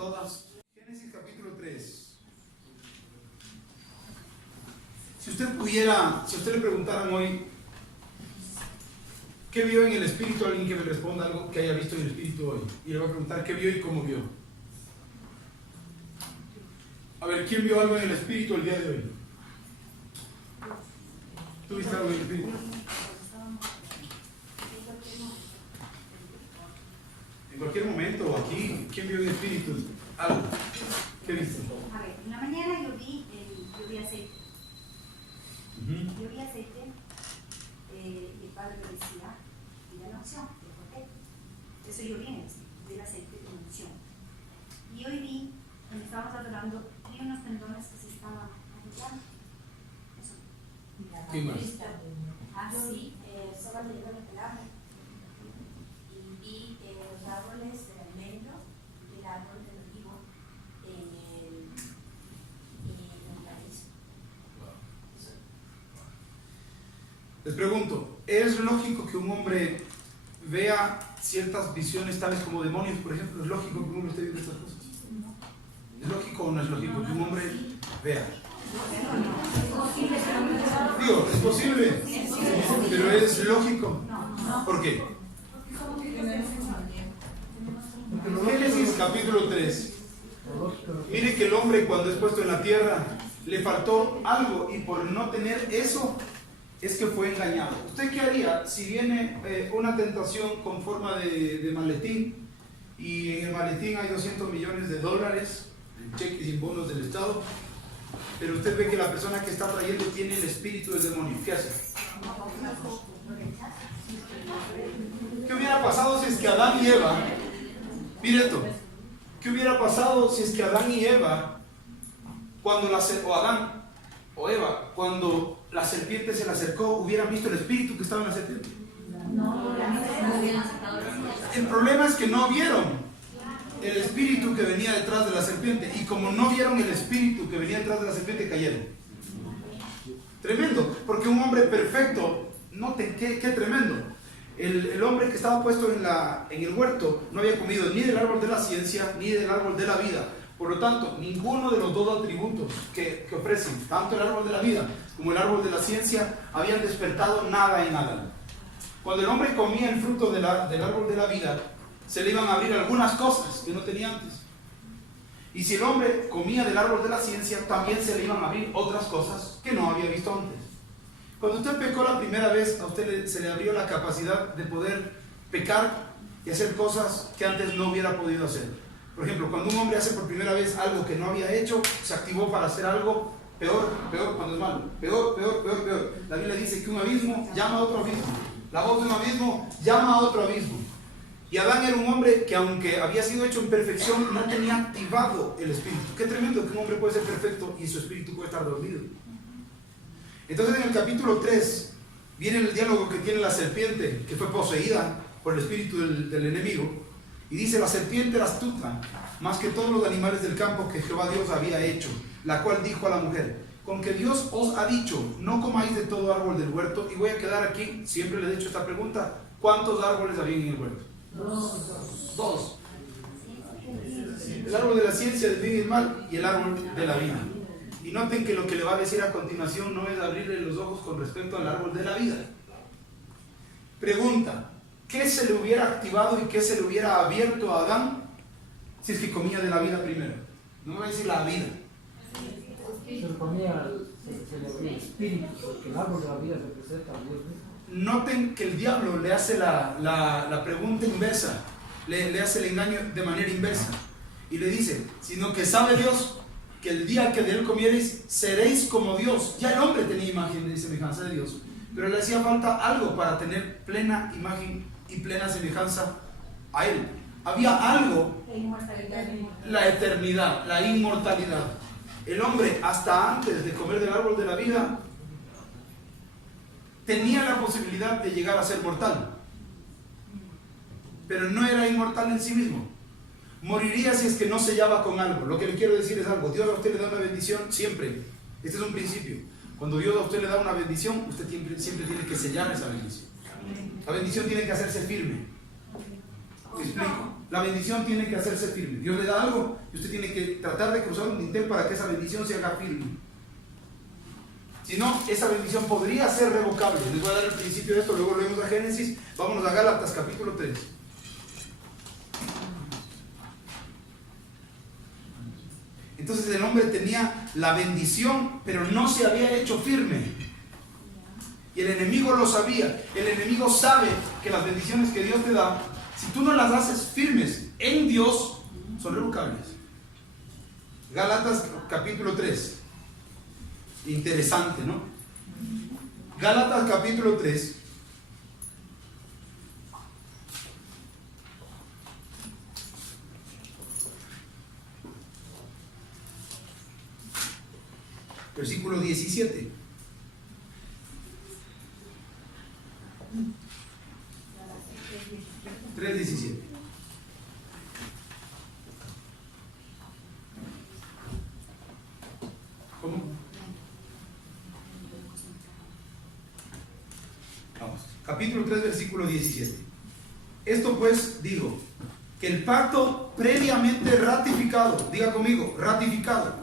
todas. Génesis capítulo 3. Si usted le preguntaran hoy, ¿qué vio en el espíritu? Alguien que me responda algo que haya visto en el espíritu hoy. Y le voy a preguntar qué vio y cómo vio. A ver, ¿quién vio algo en el espíritu el día de hoy? ¿Tú viste algo en el espíritu? En cualquier momento, aquí, ¿quién vio en el espíritu algo? ¿Qué viste? A ver, en la mañana yo vi aceite. Yo vi aceite y el padre me decía, y la unción, ¿por qué? Eso yo vi en el aceite de la unción. Y hoy vi, cuando estábamos adorando, vi unos tendones que se estaban arreglando. Eso. ¿Qué más? Ah, sí, solo me llegó el pelaje. Y vi los árboles del almendro y el árbol del olivo en el paraíso. Les pregunto, ¿es lógico que un hombre vea ciertas visiones tales como demonios, por ejemplo? ¿Es lógico que un hombre esté viendo estas cosas? ¿Es lógico o no es lógico que un hombre vea? Digo, es posible, pero es lógico. ¿Por qué? Génesis capítulo 3. Mire que el hombre cuando es puesto en la tierra le faltó algo y por no tener eso es que fue engañado. ¿Usted qué haría si viene una tentación con forma de maletín y en el maletín hay $200 millones en cheques y en bonos del Estado, pero usted ve que la persona que está trayendo tiene el espíritu del demonio? ¿Qué hace? ¿Qué hubiera pasado si es que Adán y Eva, mire esto, qué hubiera pasado si es que Adán y Eva, cuando cuando la serpiente se le acercó, hubieran visto el espíritu que estaba en la serpiente? El problema es que no vieron el espíritu que venía detrás de la serpiente, y como no vieron el espíritu que venía detrás de la serpiente, cayeron. Tremendo, porque un hombre perfecto, noten qué tremendo. El hombre que estaba puesto en el huerto no había comido ni del árbol de la ciencia ni del árbol de la vida. Por lo tanto, ninguno de los dos atributos que ofrecen, tanto el árbol de la vida como el árbol de la ciencia, habían despertado nada en Adán. Cuando el hombre comía el fruto del árbol de la vida, se le iban a abrir algunas cosas que no tenía antes. Y si el hombre comía del árbol de la ciencia, también se le iban a abrir otras cosas que no había visto antes. Cuando usted pecó la primera vez, a usted se le abrió la capacidad de poder pecar y hacer cosas que antes no hubiera podido hacer. Por ejemplo, cuando un hombre hace por primera vez algo que no había hecho, se activó para hacer algo peor cuando es malo. Peor. La Biblia dice que un abismo llama a otro abismo. La voz de un abismo llama a otro abismo. Y Adán era un hombre que, aunque había sido hecho en perfección, no tenía activado el espíritu. Qué tremendo que un hombre puede ser perfecto y su espíritu puede estar dormido. Entonces en el capítulo 3 viene el diálogo que tiene la serpiente, que fue poseída por el espíritu del enemigo, y dice: la serpiente era astuta más que todos los animales del campo que Jehová Dios había hecho, la cual dijo a la mujer: con que Dios os ha dicho, no comáis de todo árbol del huerto. Y voy a quedar aquí, siempre le he hecho esta pregunta: ¿cuántos árboles había en el huerto? Dos. El árbol de la ciencia del bien y el mal y el árbol de la vida. Y noten que lo que le va a decir a continuación no es abrirle los ojos con respecto al árbol de la vida. Pregunta: ¿qué se le hubiera activado y qué se le hubiera abierto a Adán si es que comía de la vida primero? No me va a decir la vida. Se le ponía el espíritu, porque el árbol de la vida representa a Dios. Noten que el diablo le hace la pregunta inversa, le hace el engaño de manera inversa, y le dice: sino que sabe Dios que el día que de él comiereis seréis como Dios. Ya el hombre tenía imagen y semejanza de Dios, pero le hacía falta algo para tener plena imagen y plena semejanza a él. Había algo: la eternidad, la inmortalidad. El hombre, hasta antes de comer del árbol de la vida, tenía la posibilidad de llegar a ser mortal, pero no era inmortal en sí mismo. Moriría si es que no sellaba con algo. Lo que le quiero decir es algo: Dios a usted le da una bendición siempre. Este es un principio. Cuando Dios a usted le da una bendición, usted siempre tiene que sellar esa bendición. La bendición tiene que hacerse firme. ¿Me explico? la bendición tiene que hacerse firme. Dios le da algo y usted tiene que tratar de cruzar un dintel para que esa bendición se haga firme. Si no, esa bendición podría ser revocable. Les voy a dar el principio de esto, luego volvemos a Génesis. Vámonos a Gálatas capítulo 3. Entonces el hombre tenía la bendición, pero no se había hecho firme. Y el enemigo lo sabía. El enemigo sabe que las bendiciones que Dios te da, si tú no las haces firmes en Dios, son revocables. Gálatas capítulo 3. Interesante, ¿no? Gálatas capítulo 3. Versículo 17. Tres 17. ¿Cómo? Vamos. Capítulo 3, versículo 17. Esto pues digo, que el pacto previamente ratificado, diga conmigo, ratificado.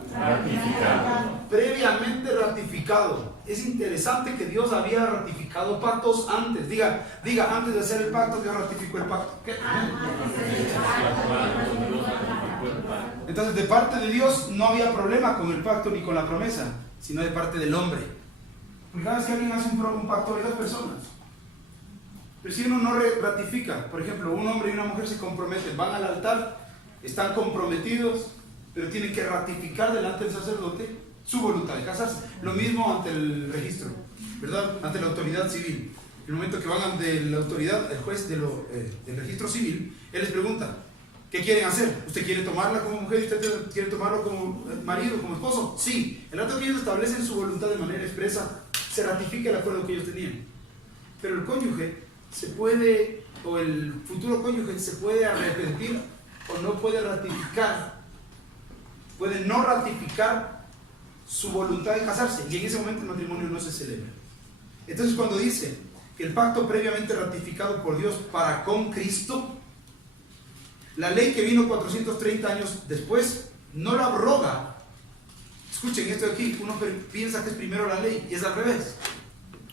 Previamente ratificado. Es interesante que Dios había ratificado pactos antes. Diga, antes de hacer el pacto, Dios ratificó el pacto. ¿Qué? Entonces, de parte de Dios no había problema con el pacto ni con la promesa, sino de parte del hombre. Porque cada vez que alguien hace un pacto hay dos personas. Pero si uno no ratifica, por ejemplo, un hombre y una mujer se comprometen, van al altar, están comprometidos, pero tienen que ratificar delante del sacerdote su voluntad de casarse. Lo mismo ante el registro, ¿verdad? Ante la autoridad civil. En el momento que van ante la autoridad, el juez del registro civil, él les pregunta, ¿qué quieren hacer? ¿Usted quiere tomarla como mujer y usted quiere tomarlo como marido, como esposo? Sí. El rato que ellos establecen su voluntad de manera expresa, se ratifica el acuerdo que ellos tenían. Pero el cónyuge se puede, o el futuro cónyuge se puede arrepentir o no puede ratificar, puede no ratificar su voluntad de casarse, y en ese momento el matrimonio no se celebra. Entonces, cuando dice que el pacto previamente ratificado por Dios para con Cristo, la ley que vino 430 años después no la abroga. Escuchen esto de aquí, uno piensa que es primero la ley y es al revés.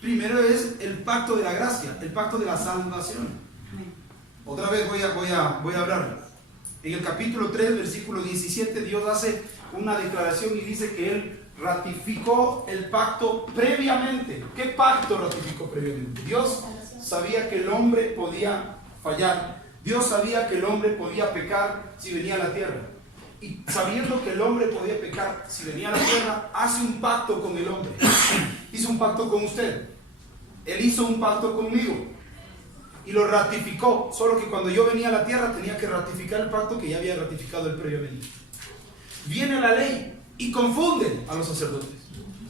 Primero es el pacto de la gracia, el pacto de la salvación. Otra vez voy a hablar. En el capítulo 3, versículo 17, Dios hace una declaración y dice que Él ratificó el pacto previamente. ¿Qué pacto ratificó previamente? Dios sabía que el hombre podía fallar. Dios sabía que el hombre podía pecar si venía a la tierra. Y sabiendo que el hombre podía pecar si venía a la tierra, hace un pacto con el hombre. Hizo un pacto con usted. Él hizo un pacto conmigo. Y lo ratificó. Solo que cuando yo venía a la tierra tenía que ratificar el pacto que ya había ratificado él previamente. Viene la ley y confunde a los sacerdotes.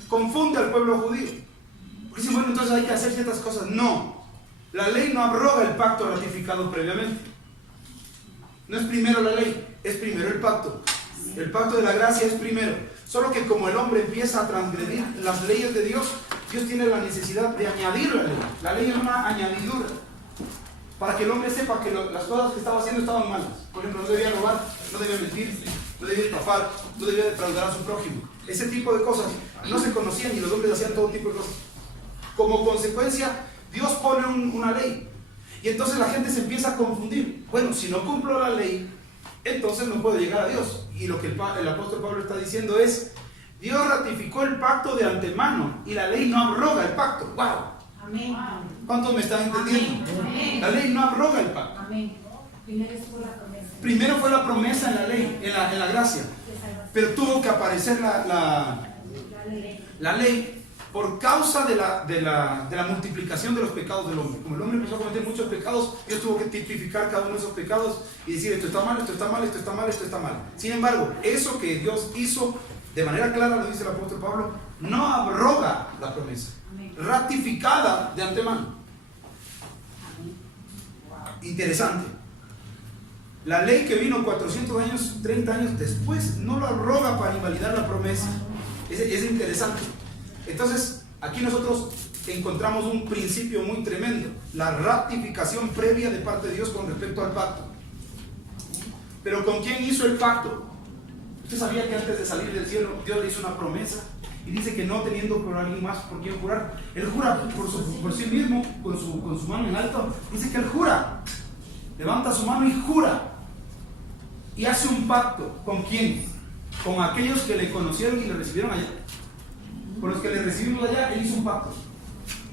Confunde al pueblo judío. Porque dicen, bueno, entonces hay que hacer ciertas cosas. No. La ley no abroga el pacto ratificado previamente. No es primero la ley, es primero el pacto. El pacto de la gracia es primero. Solo que como el hombre empieza a transgredir las leyes de Dios, Dios tiene la necesidad de añadir la ley. La ley es una añadidura para que el hombre sepa que las cosas que estaba haciendo estaban malas. Por ejemplo, no debía robar, no debía mentir, no debía estafar, no debía defraudar a su prójimo. Ese tipo de cosas no se conocían y los hombres hacían todo tipo de cosas. Como consecuencia, Dios pone una ley. Y entonces la gente se empieza a confundir. Bueno, si no cumplo la ley, entonces no puedo llegar a Dios. Y lo que el apóstol Pablo está diciendo es, Dios ratificó el pacto de antemano y la ley no abroga el pacto. ¡Wow! Amén. ¿Cuántos me están entendiendo? Amén. La ley no abroga el pacto. Amén. Primero fue la promesa. Primero fue la promesa en la ley, en la gracia. Pero tuvo que aparecer la ley por causa de la multiplicación de los pecados del hombre. Como el hombre empezó a cometer muchos pecados, Dios tuvo que tipificar cada uno de esos pecados y decir, esto está mal, esto está mal, esto está mal, esto está mal. Sin embargo, eso que Dios hizo de manera clara, lo dice el apóstol Pablo, no abroga la promesa, ratificada de antemano. Interesante. La ley que vino 430 años después no lo abroga para invalidar la promesa. Es interesante. Entonces, aquí nosotros encontramos un principio muy tremendo, la ratificación previa de parte de Dios con respecto al pacto. Pero ¿con quién hizo el pacto? ¿Usted sabía que antes de salir del cielo Dios le hizo una promesa? Y dice que no teniendo por alguien más por quien jurar. Él jura por sí mismo, con su mano en alto. Dice que él jura. Levanta su mano y jura. Y hace un pacto. ¿Con quién? Con aquellos que le conocieron y le recibieron allá. Con los que le recibimos allá, él hizo un pacto.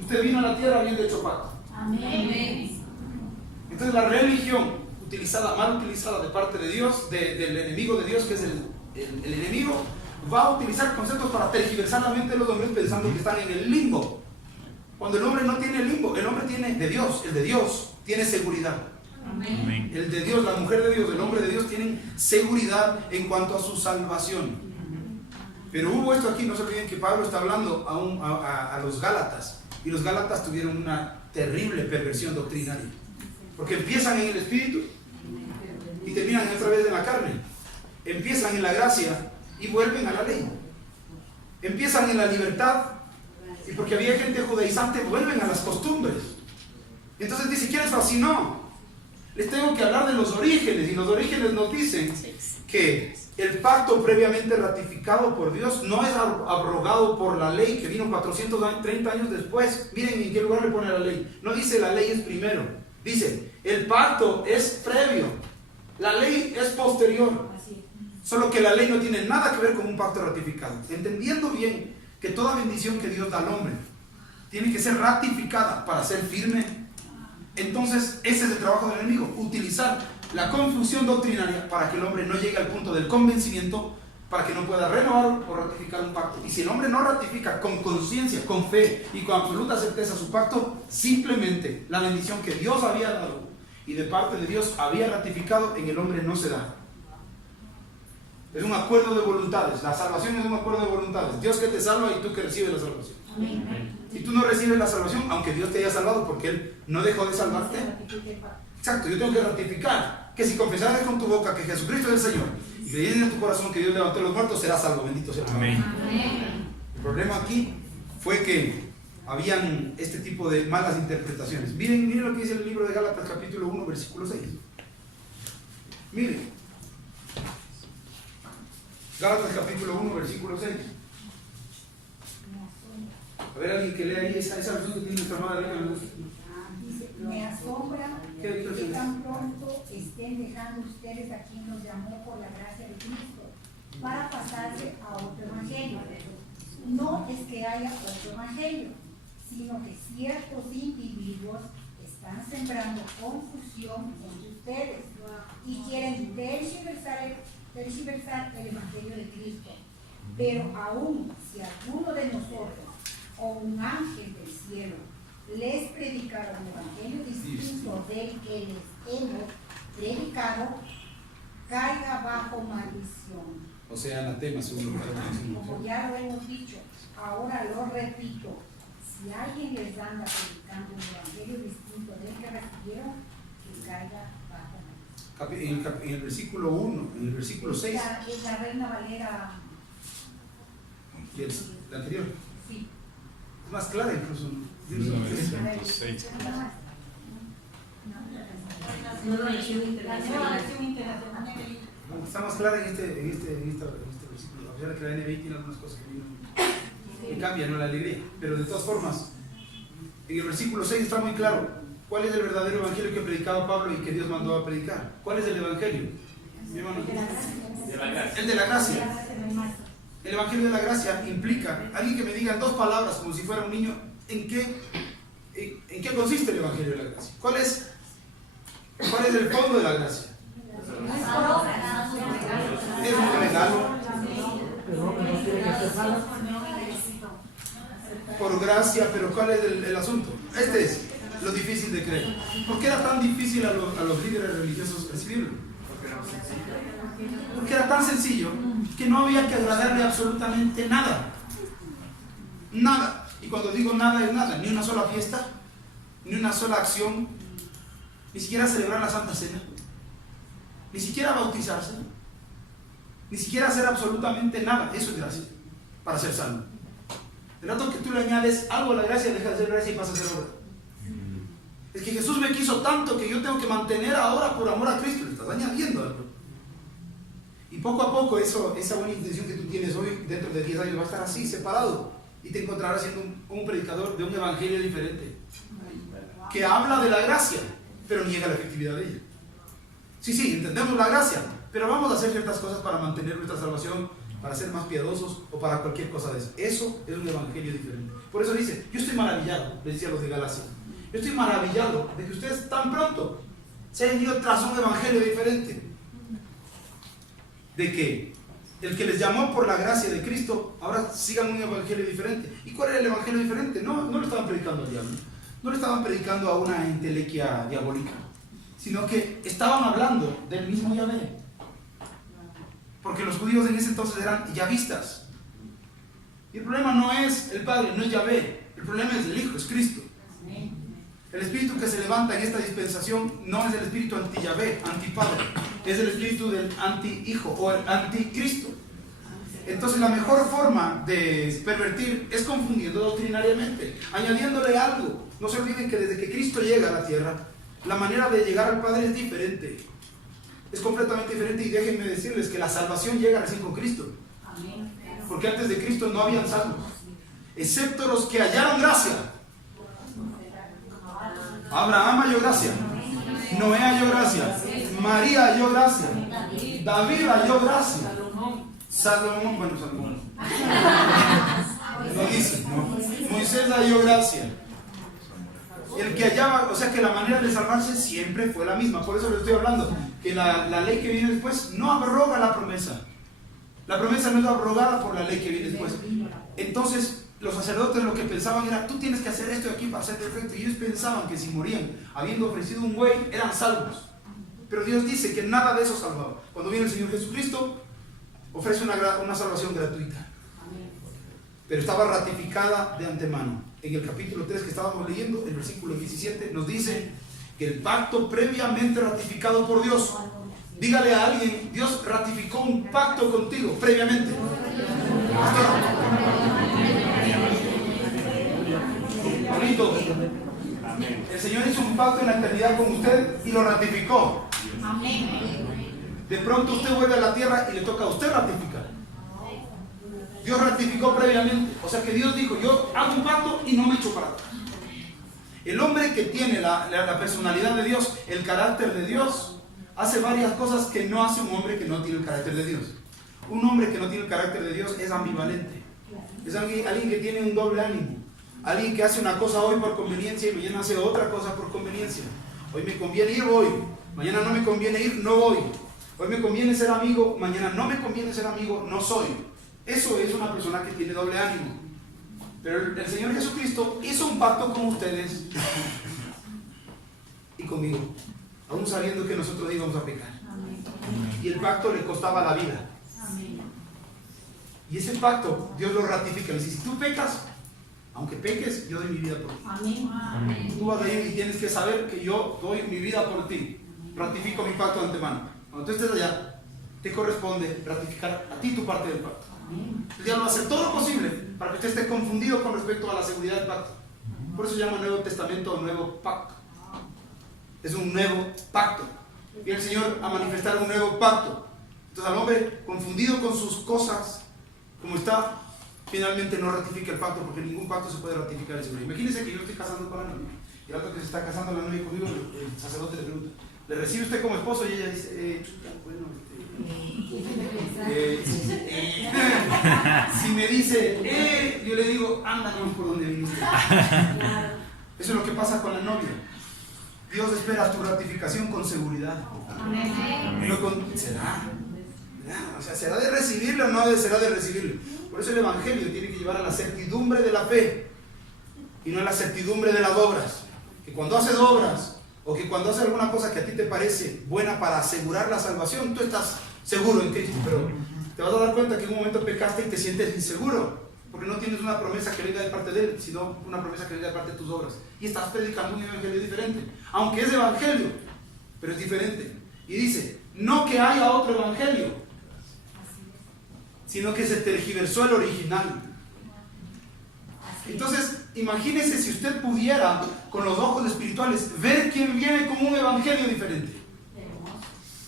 Usted vino a la tierra habiendo hecho pacto. Amén. Entonces la religión mal utilizada de parte de Dios, del enemigo de Dios, que es el enemigo, va a utilizar conceptos para tergiversar la mente de los hombres pensando que están en el limbo. Cuando el hombre no tiene limbo, el hombre tiene de Dios, el de Dios tiene seguridad. Amén. El de Dios, la mujer de Dios, el hombre de Dios tienen seguridad en cuanto a su salvación. Pero hubo esto aquí, no se olviden que Pablo está hablando a los Gálatas, y los Gálatas tuvieron una terrible perversión doctrinaria, porque empiezan en el espíritu y terminan otra vez en la carne. Empiezan en la gracia y vuelven a la ley. Empiezan en la libertad y porque había gente judaizante vuelven a las costumbres. Entonces dice, ¿quién es así? No, les tengo que hablar de los orígenes, y los orígenes nos dicen que el pacto previamente ratificado por Dios no es abrogado por la ley que vino 430 años después. Miren en qué lugar le pone la ley. No dice la ley es primero, dice el pacto es previo, la ley es posterior. Solo que la ley no tiene nada que ver con un pacto ratificado. Entendiendo bien que toda bendición que Dios da al hombre tiene que ser ratificada para ser firme, entonces ese es el trabajo del enemigo, utilizar la confusión doctrinaria para que el hombre no llegue al punto del convencimiento, para que no pueda renovar o ratificar un pacto. Y si el hombre no ratifica con conciencia, con fe y con absoluta certeza su pacto, simplemente la bendición que Dios había dado y de parte de Dios había ratificado en el hombre no se da. Es un acuerdo de voluntades. La salvación es un acuerdo de voluntades. Dios que te salva y tú que recibes la salvación. Amén. Y tú no recibes la salvación, aunque Dios te haya salvado, porque Él no dejó de salvarte. Exacto, yo tengo que ratificar que si confesares con tu boca que Jesucristo es el Señor y creyeres en tu corazón que Dios levantó a los muertos, serás salvo. Bendito sea el Señor. Amén. El problema aquí fue que habían este tipo de malas interpretaciones. Miren lo que dice el libro de Gálatas capítulo 1 versículo 6. Miren. Gálatas capítulo 1 versículo 6. A ver, alguien que lea ahí esa versión que tiene nuestra hermana Reina. Dice, me asombra que tan pronto estén dejando ustedes a quien nos llamó por la gracia de Cristo para pasarse a otro evangelio. No es que haya otro evangelio, sino que ciertos individuos están sembrando confusión entre ustedes y quieren tergiversar el evangelio de Cristo. Pero aún si alguno de nosotros o un ángel del cielo les predicara un evangelio distinto del que les hemos predicado, caiga bajo maldición. O sea, anatema, según lo que Como ya lo hemos dicho, ahora lo repito: si alguien les anda predicando un evangelio distinto del que recibieron, que caiga bajo maldición. En el versículo 1, en el versículo 6. Es la Reina Valera. ¿La anterior? Sí. Es más clara incluso. Está más clara en este versículo. A pesar de que la NBI tiene algunas cosas que cambian, no la alegría. Pero de todas formas, en el versículo 6 está muy claro cuál es el verdadero evangelio que predicaba Pablo y que Dios mandó a predicar. ¿Cuál es el evangelio? Mi hermano. El de la gracia. El evangelio de la gracia implica, alguien que me diga en dos palabras, como si fuera un niño, ¿en qué consiste el evangelio de la gracia? ¿Cuál es el fondo de la gracia? Es un regalo por gracia, pero ¿cuál es el asunto? Este es lo difícil de creer. ¿Por qué era tan difícil a los líderes religiosos recibirlo? Porque era tan sencillo que no había que agradarle absolutamente nada. Nada. Y cuando digo nada es nada. Ni una sola fiesta, ni una sola acción, ni siquiera celebrar la Santa Cena, ni siquiera bautizarse, ni siquiera hacer absolutamente nada. Eso es gracia, para ser salvo. El rato que tú le añades algo a la gracia, deja de ser gracia y pasa a ser obra. Es que Jesús me quiso tanto que yo tengo que mantener ahora por amor a Cristo. Le estás añadiendo algo. poco a poco esa buena intención que tú tienes hoy, dentro de 10 años va a estar así, separado. Y te encontrarás siendo un predicador de un evangelio diferente. Que habla de la gracia, pero niega la efectividad de ella. Sí, entendemos la gracia, pero vamos a hacer ciertas cosas para mantener nuestra salvación, para ser más piadosos o para cualquier cosa de eso. Eso es un evangelio diferente. Por eso dice, yo estoy maravillado, le decía a los de Galacia, yo estoy maravillado de que ustedes tan pronto se han ido tras un evangelio diferente. De que el que les llamó por la gracia de Cristo, ahora sigan un evangelio diferente. ¿Y cuál era el evangelio diferente? No lo estaban predicando al diablo, no le estaban predicando a una entelequia diabólica, sino que estaban hablando del mismo Yahvé. Porque los judíos en ese entonces eran yavistas. Y el problema no es el Padre, no es Yahvé, el problema es el Hijo, es Cristo. El espíritu que se levanta en esta dispensación no es el espíritu anti-Yahvé, anti-Padre, es el espíritu del anti-Hijo o el anti-Cristo. Entonces la mejor forma de pervertir es confundiendo doctrinariamente, añadiéndole algo. No se olviden que desde que Cristo llega a la tierra, la manera de llegar al Padre es diferente. Es completamente diferente, y déjenme decirles que la salvación llega recién con Cristo. Porque antes de Cristo no habían salvos, excepto los que hallaron gracia. Abraham halló gracia, Noé halló gracia, María halló gracia, David halló gracia, Salomón no dice, no. Moisés halló gracia. El que hallaba, o sea que la manera de salvarse siempre fue la misma. Por eso le estoy hablando, que la ley que viene después no abroga la promesa. La promesa no es abrogada por la ley que viene después. Entonces los sacerdotes lo que pensaban era, tú tienes que hacer esto de aquí para ser perfecto. Y ellos pensaban que si morían habiendo ofrecido un buey, eran salvos. Pero Dios dice que nada de eso salvaba. Cuando viene el Señor Jesucristo, ofrece una salvación gratuita. Pero estaba ratificada de antemano. En el capítulo 3 que estábamos leyendo, el versículo 17, nos dice que el pacto previamente ratificado por Dios. Dígale a alguien, Dios ratificó un pacto contigo previamente. Bonito. El Señor hizo un pacto en la eternidad con usted y lo ratificó. De pronto usted vuelve a la tierra y le toca a usted ratificar. Dios ratificó previamente. O sea que Dios dijo, yo hago un pacto y no me echo para atrás. El hombre que tiene la personalidad de Dios, el carácter de Dios, hace varias cosas que no hace un hombre que no tiene el carácter de Dios. Un hombre que no tiene el carácter de Dios es ambivalente. Es alguien que tiene un doble ánimo. Alguien que hace una cosa hoy por conveniencia y mañana hace otra cosa por conveniencia. Hoy me conviene ir, voy. Mañana no me conviene ir, no voy. Hoy me conviene ser amigo, mañana no me conviene ser amigo, no soy. Eso es una persona que tiene doble ánimo. Pero el Señor Jesucristo hizo un pacto con ustedes y conmigo, aún sabiendo que nosotros íbamos a pecar. Y el pacto le costaba la vida. Y ese pacto Dios lo ratifica. Le dice, si tú pecas, aunque peques, yo doy mi vida por ti. Tú vas a ir y tienes que saber que yo doy mi vida por ti. Ratifico mi pacto de antemano. Cuando tú estés allá, te corresponde ratificar a ti tu parte del pacto. El diablo hace todo lo posible para que usted esté confundido con respecto a la seguridad del pacto. Por eso se llama Nuevo Testamento o Nuevo Pacto. Es un nuevo pacto. Viene el Señor a manifestar un nuevo pacto. Entonces al hombre confundido con sus cosas, como está, finalmente no ratifica el pacto, porque ningún pacto se puede ratificar en seguridad. Imagínense que yo estoy casando con la novia, y el otro que se está casando la novia conmigo, el sacerdote le pregunta, ¿le recibe usted como esposo? Y ella dice, si me dice, yo le digo, ándanos por donde viniste. Eso es lo que pasa con la novia. Dios espera tu ratificación con seguridad. No será. O sea, ¿será de recibirlo o no será de recibirlo? Por eso el Evangelio tiene que llevar a la certidumbre de la fe y no a la certidumbre de las obras. Que cuando haces obras o que cuando haces alguna cosa que a ti te parece buena para asegurar la salvación, tú estás seguro en Cristo, pero te vas a dar cuenta que en un momento pecaste y te sientes inseguro porque no tienes una promesa que venga de parte de Él, sino una promesa que venga de parte de tus obras, y estás predicando un evangelio diferente, aunque es evangelio, pero es diferente. Y dice, no que haya otro evangelio, sino que se tergiversó el original. Entonces, imagínese si usted pudiera, con los ojos espirituales, ver quién viene con un evangelio diferente.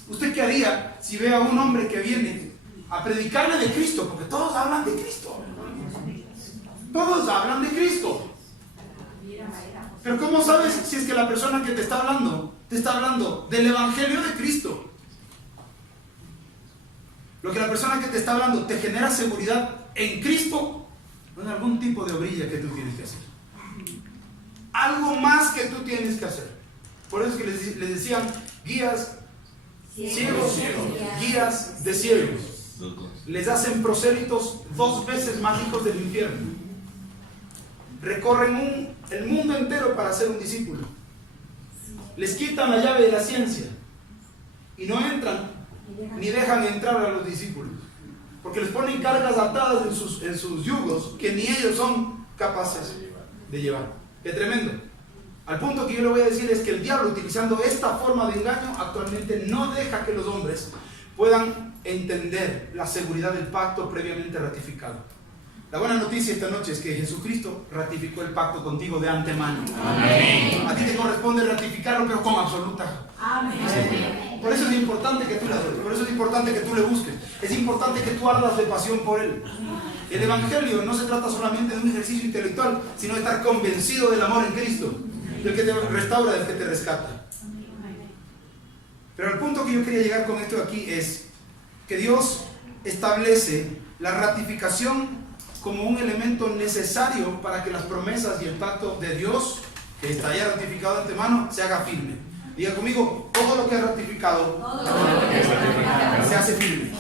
¿Usted qué haría si ve a un hombre que viene a predicarle de Cristo? Porque todos hablan de Cristo. Todos hablan de Cristo. Pero ¿cómo sabes si es que la persona que te está hablando del Evangelio de Cristo? Lo que la persona que te está hablando te genera seguridad en Cristo o en algún tipo de obrilla que tú tienes que hacer. Algo más que tú tienes que hacer. Por eso es que les decían guías ciegos, guías de ciegos. Les hacen prosélitos 2 veces más ricos del infierno. Recorren el mundo entero para ser un discípulo. Les quitan la llave de la ciencia y no entran ni dejan entrar a los discípulos, porque les ponen cargas atadas en sus yugos que ni ellos son capaces de llevar. ¡Qué tremendo! Al punto que yo le voy a decir es que el diablo, utilizando esta forma de engaño, actualmente no deja que los hombres puedan entender la seguridad del pacto previamente ratificado. La buena noticia esta noche es que Jesucristo ratificó el pacto contigo de antemano. Amén. A ti te corresponde ratificarlo, pero con absoluta. Amén. Por eso es importante que tú le adores, por eso es importante que tú le busques, es importante que tú ardas de pasión por Él. El Evangelio no se trata solamente de un ejercicio intelectual, sino de estar convencido del amor en Cristo, del que te restaura, del que te rescata. Pero el punto que yo quería llegar con esto aquí es que Dios establece la ratificación como un elemento necesario para que las promesas y el pacto de Dios, que está ya ratificado de antemano, se haga firme. Diga conmigo, todo lo que es ratificado, se hace firme.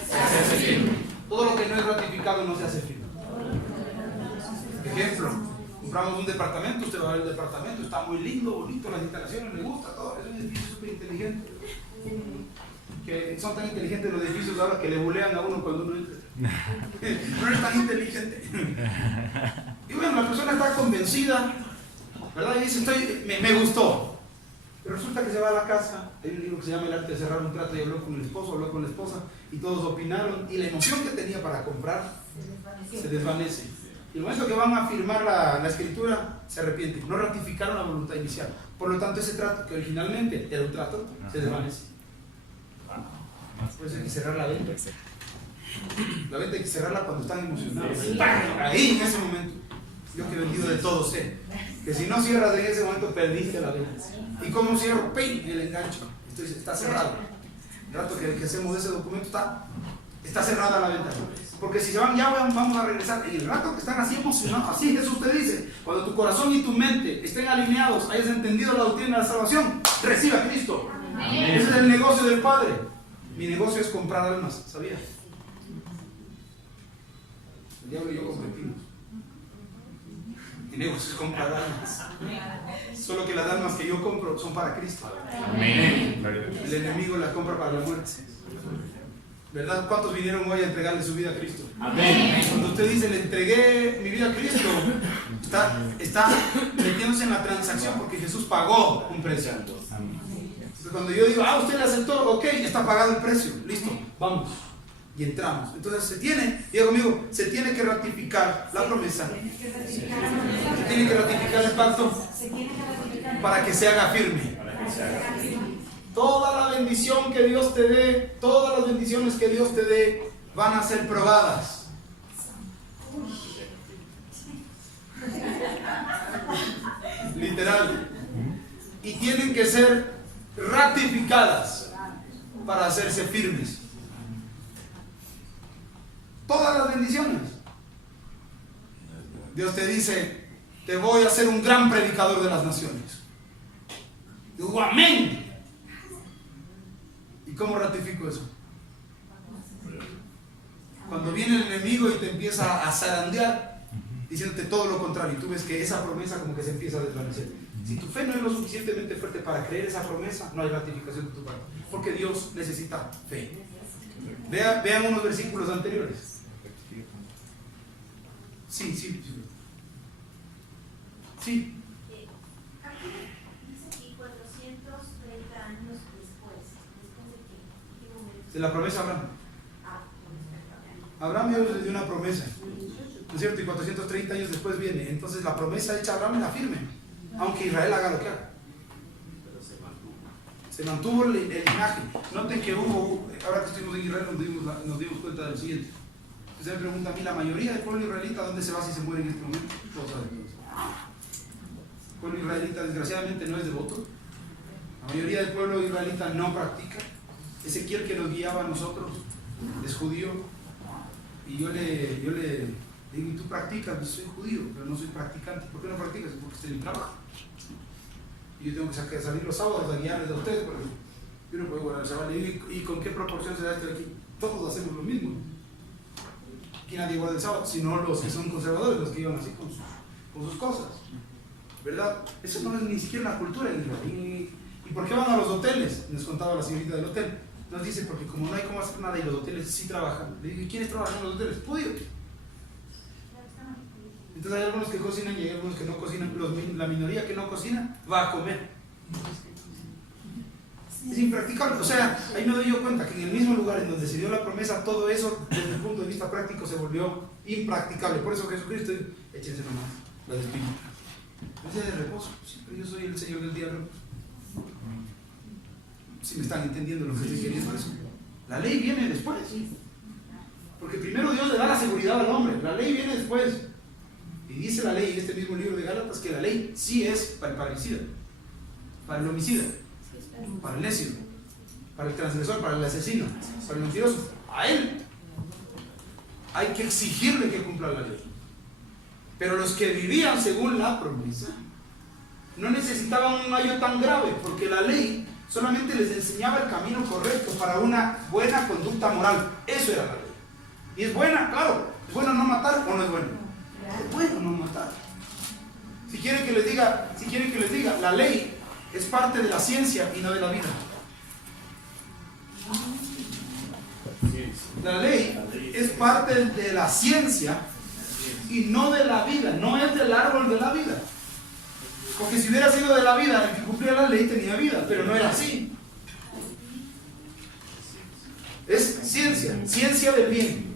Todo lo que no es ratificado no se hace firme. Ejemplo, compramos un departamento, usted va a ver el departamento, está muy lindo, bonito, las instalaciones, le gusta todo, es un edificio súper inteligente. Que son tan inteligentes los edificios ahora que le bulean a uno cuando uno entra. No es tan inteligente. Y bueno, la persona está convencida, ¿verdad? Y dice, me gustó. Pero resulta que se va a la casa, hay un libro que se llama El arte de cerrar un trato, y habló con el esposo, habló con la esposa, y todos opinaron, y la emoción que tenía para comprar se desvanece. Y el momento que van a firmar la escritura, se arrepienten. No ratificaron la voluntad inicial. Por lo tanto, ese trato, que originalmente era un trato, se desvanece. Por eso hay que cerrar la venta. La venta hay que cerrarla cuando están emocionados. Ahí, en ese momento. Yo que he vendido de todo sé que si no cierras en ese momento, perdiste la venta. ¿Y cómo cierro? ¡Pim! El engancho. Está cerrado. El rato que hacemos ese documento está cerrada la venta. Porque si se van, ya vamos a regresar. En el rato que están así emocionados, así Jesús te dice, cuando tu corazón y tu mente estén alineados, hayas entendido la doctrina de la salvación, reciba a Cristo. Ese es el negocio del Padre. Mi negocio es comprar almas, ¿sabías? El diablo y yo competimos. Mi negocio es comprar almas. Solo que las almas que yo compro son para Cristo. Amén. El enemigo las compra para la muerte. ¿Verdad? ¿Cuántos vinieron hoy a entregarle su vida a Cristo? Amén. Cuando usted dice, le entregué mi vida a Cristo, está metiéndose en la transacción porque Jesús pagó un precio. Entonces, cuando yo digo, usted le aceptó, ok, está pagado el precio, listo, vamos. Y entramos. Entonces diga conmigo, se tiene que ratificar la promesa. Se tiene que ratificar el pacto para que se haga firme. Toda la bendición que Dios te dé, todas las bendiciones que Dios te dé van a ser probadas. Literal. Y tienen que ser ratificadas para hacerse firmes. Todas las bendiciones. Dios te dice, te voy a hacer un gran predicador de las naciones. Digo, amén. ¿Y cómo ratifico eso? Cuando viene el enemigo y te empieza a zarandear, diciéndote todo lo contrario, y tú ves que esa promesa como que se empieza a desvanecer. Si tu fe no es lo suficientemente fuerte para creer esa promesa, no hay ratificación de tu parte, porque Dios necesita fe. Vean unos versículos anteriores. Sí. Dice aquí 430 años después de qué momento. De la promesa a Abraham. Abraham Dios le dio una promesa, ¿no es cierto? Y 430 años después viene. Entonces la promesa hecha a Abraham es la firme, aunque Israel haga lo que haga. Se mantuvo el linaje. Noten que hubo, ahora que estuvimos en Israel nos dimos cuenta de lo siguiente. Usted me pregunta a mí, la mayoría del pueblo israelita, ¿dónde se va si se muere en este momento? Todos saben. El pueblo israelita desgraciadamente no es devoto. La mayoría del pueblo israelita no practica. Ezequiel, que nos guiaba a nosotros, es judío. Y yo le digo, ¿y tú practicas? Yo soy judío, pero no soy practicante. ¿Por qué no practicas? Porque estoy en trabajo. Y yo tengo que salir los sábados a guiarles a ustedes, porque yo no puedo guardar el sábado. ¿Y con qué proporción se da esto de aquí? Todos hacemos lo mismo. Aquí nadie guarda el sábado, sino los que son conservadores, los que iban así con sus cosas. ¿Verdad? Eso no es ni siquiera una cultura en Israel. ¿Y por qué van a los hoteles? Nos contaba la señorita del hotel. Nos dice, porque como no hay cómo hacer nada y los hoteles sí trabajan. Le digo, ¿y quiénes trabajan en los hoteles? Judíos. Entonces hay algunos que cocinan y hay algunos que no cocinan. La minoría que no cocina va a comer. Es impracticable. O sea, ahí me doy yo cuenta que en el mismo lugar en donde se dio la promesa, todo eso desde el punto de vista práctico se volvió impracticable. Por eso Jesucristo dijo, échense nomás la despedida. El día de reposo. Sí, pero yo soy el Señor del día de reposo. Si me están entendiendo lo que estoy queriendo decir. La ley viene después. Porque primero Dios le da la seguridad al hombre. La ley viene después. Y dice la ley en este mismo libro de Gálatas que la ley sí es para el parricida, para el homicida, para el necio, para el transgresor, para el asesino, para el mentiroso. A él hay que exigirle que cumpla la ley. Pero los que vivían según la promesa no necesitaban un ayo tan grave, porque la ley solamente les enseñaba el camino correcto para una buena conducta moral. Eso era la ley. Y es buena, claro. ¿Es bueno no matar o no es bueno? Es bueno no matar. Si quieren que les diga, la ley es parte de la ciencia y no de la vida. La ley es parte de la ciencia y no de la vida, no es del árbol de la vida. Porque si hubiera sido de la vida, el que cumplía la ley tenía vida, pero no era así. Es ciencia del bien.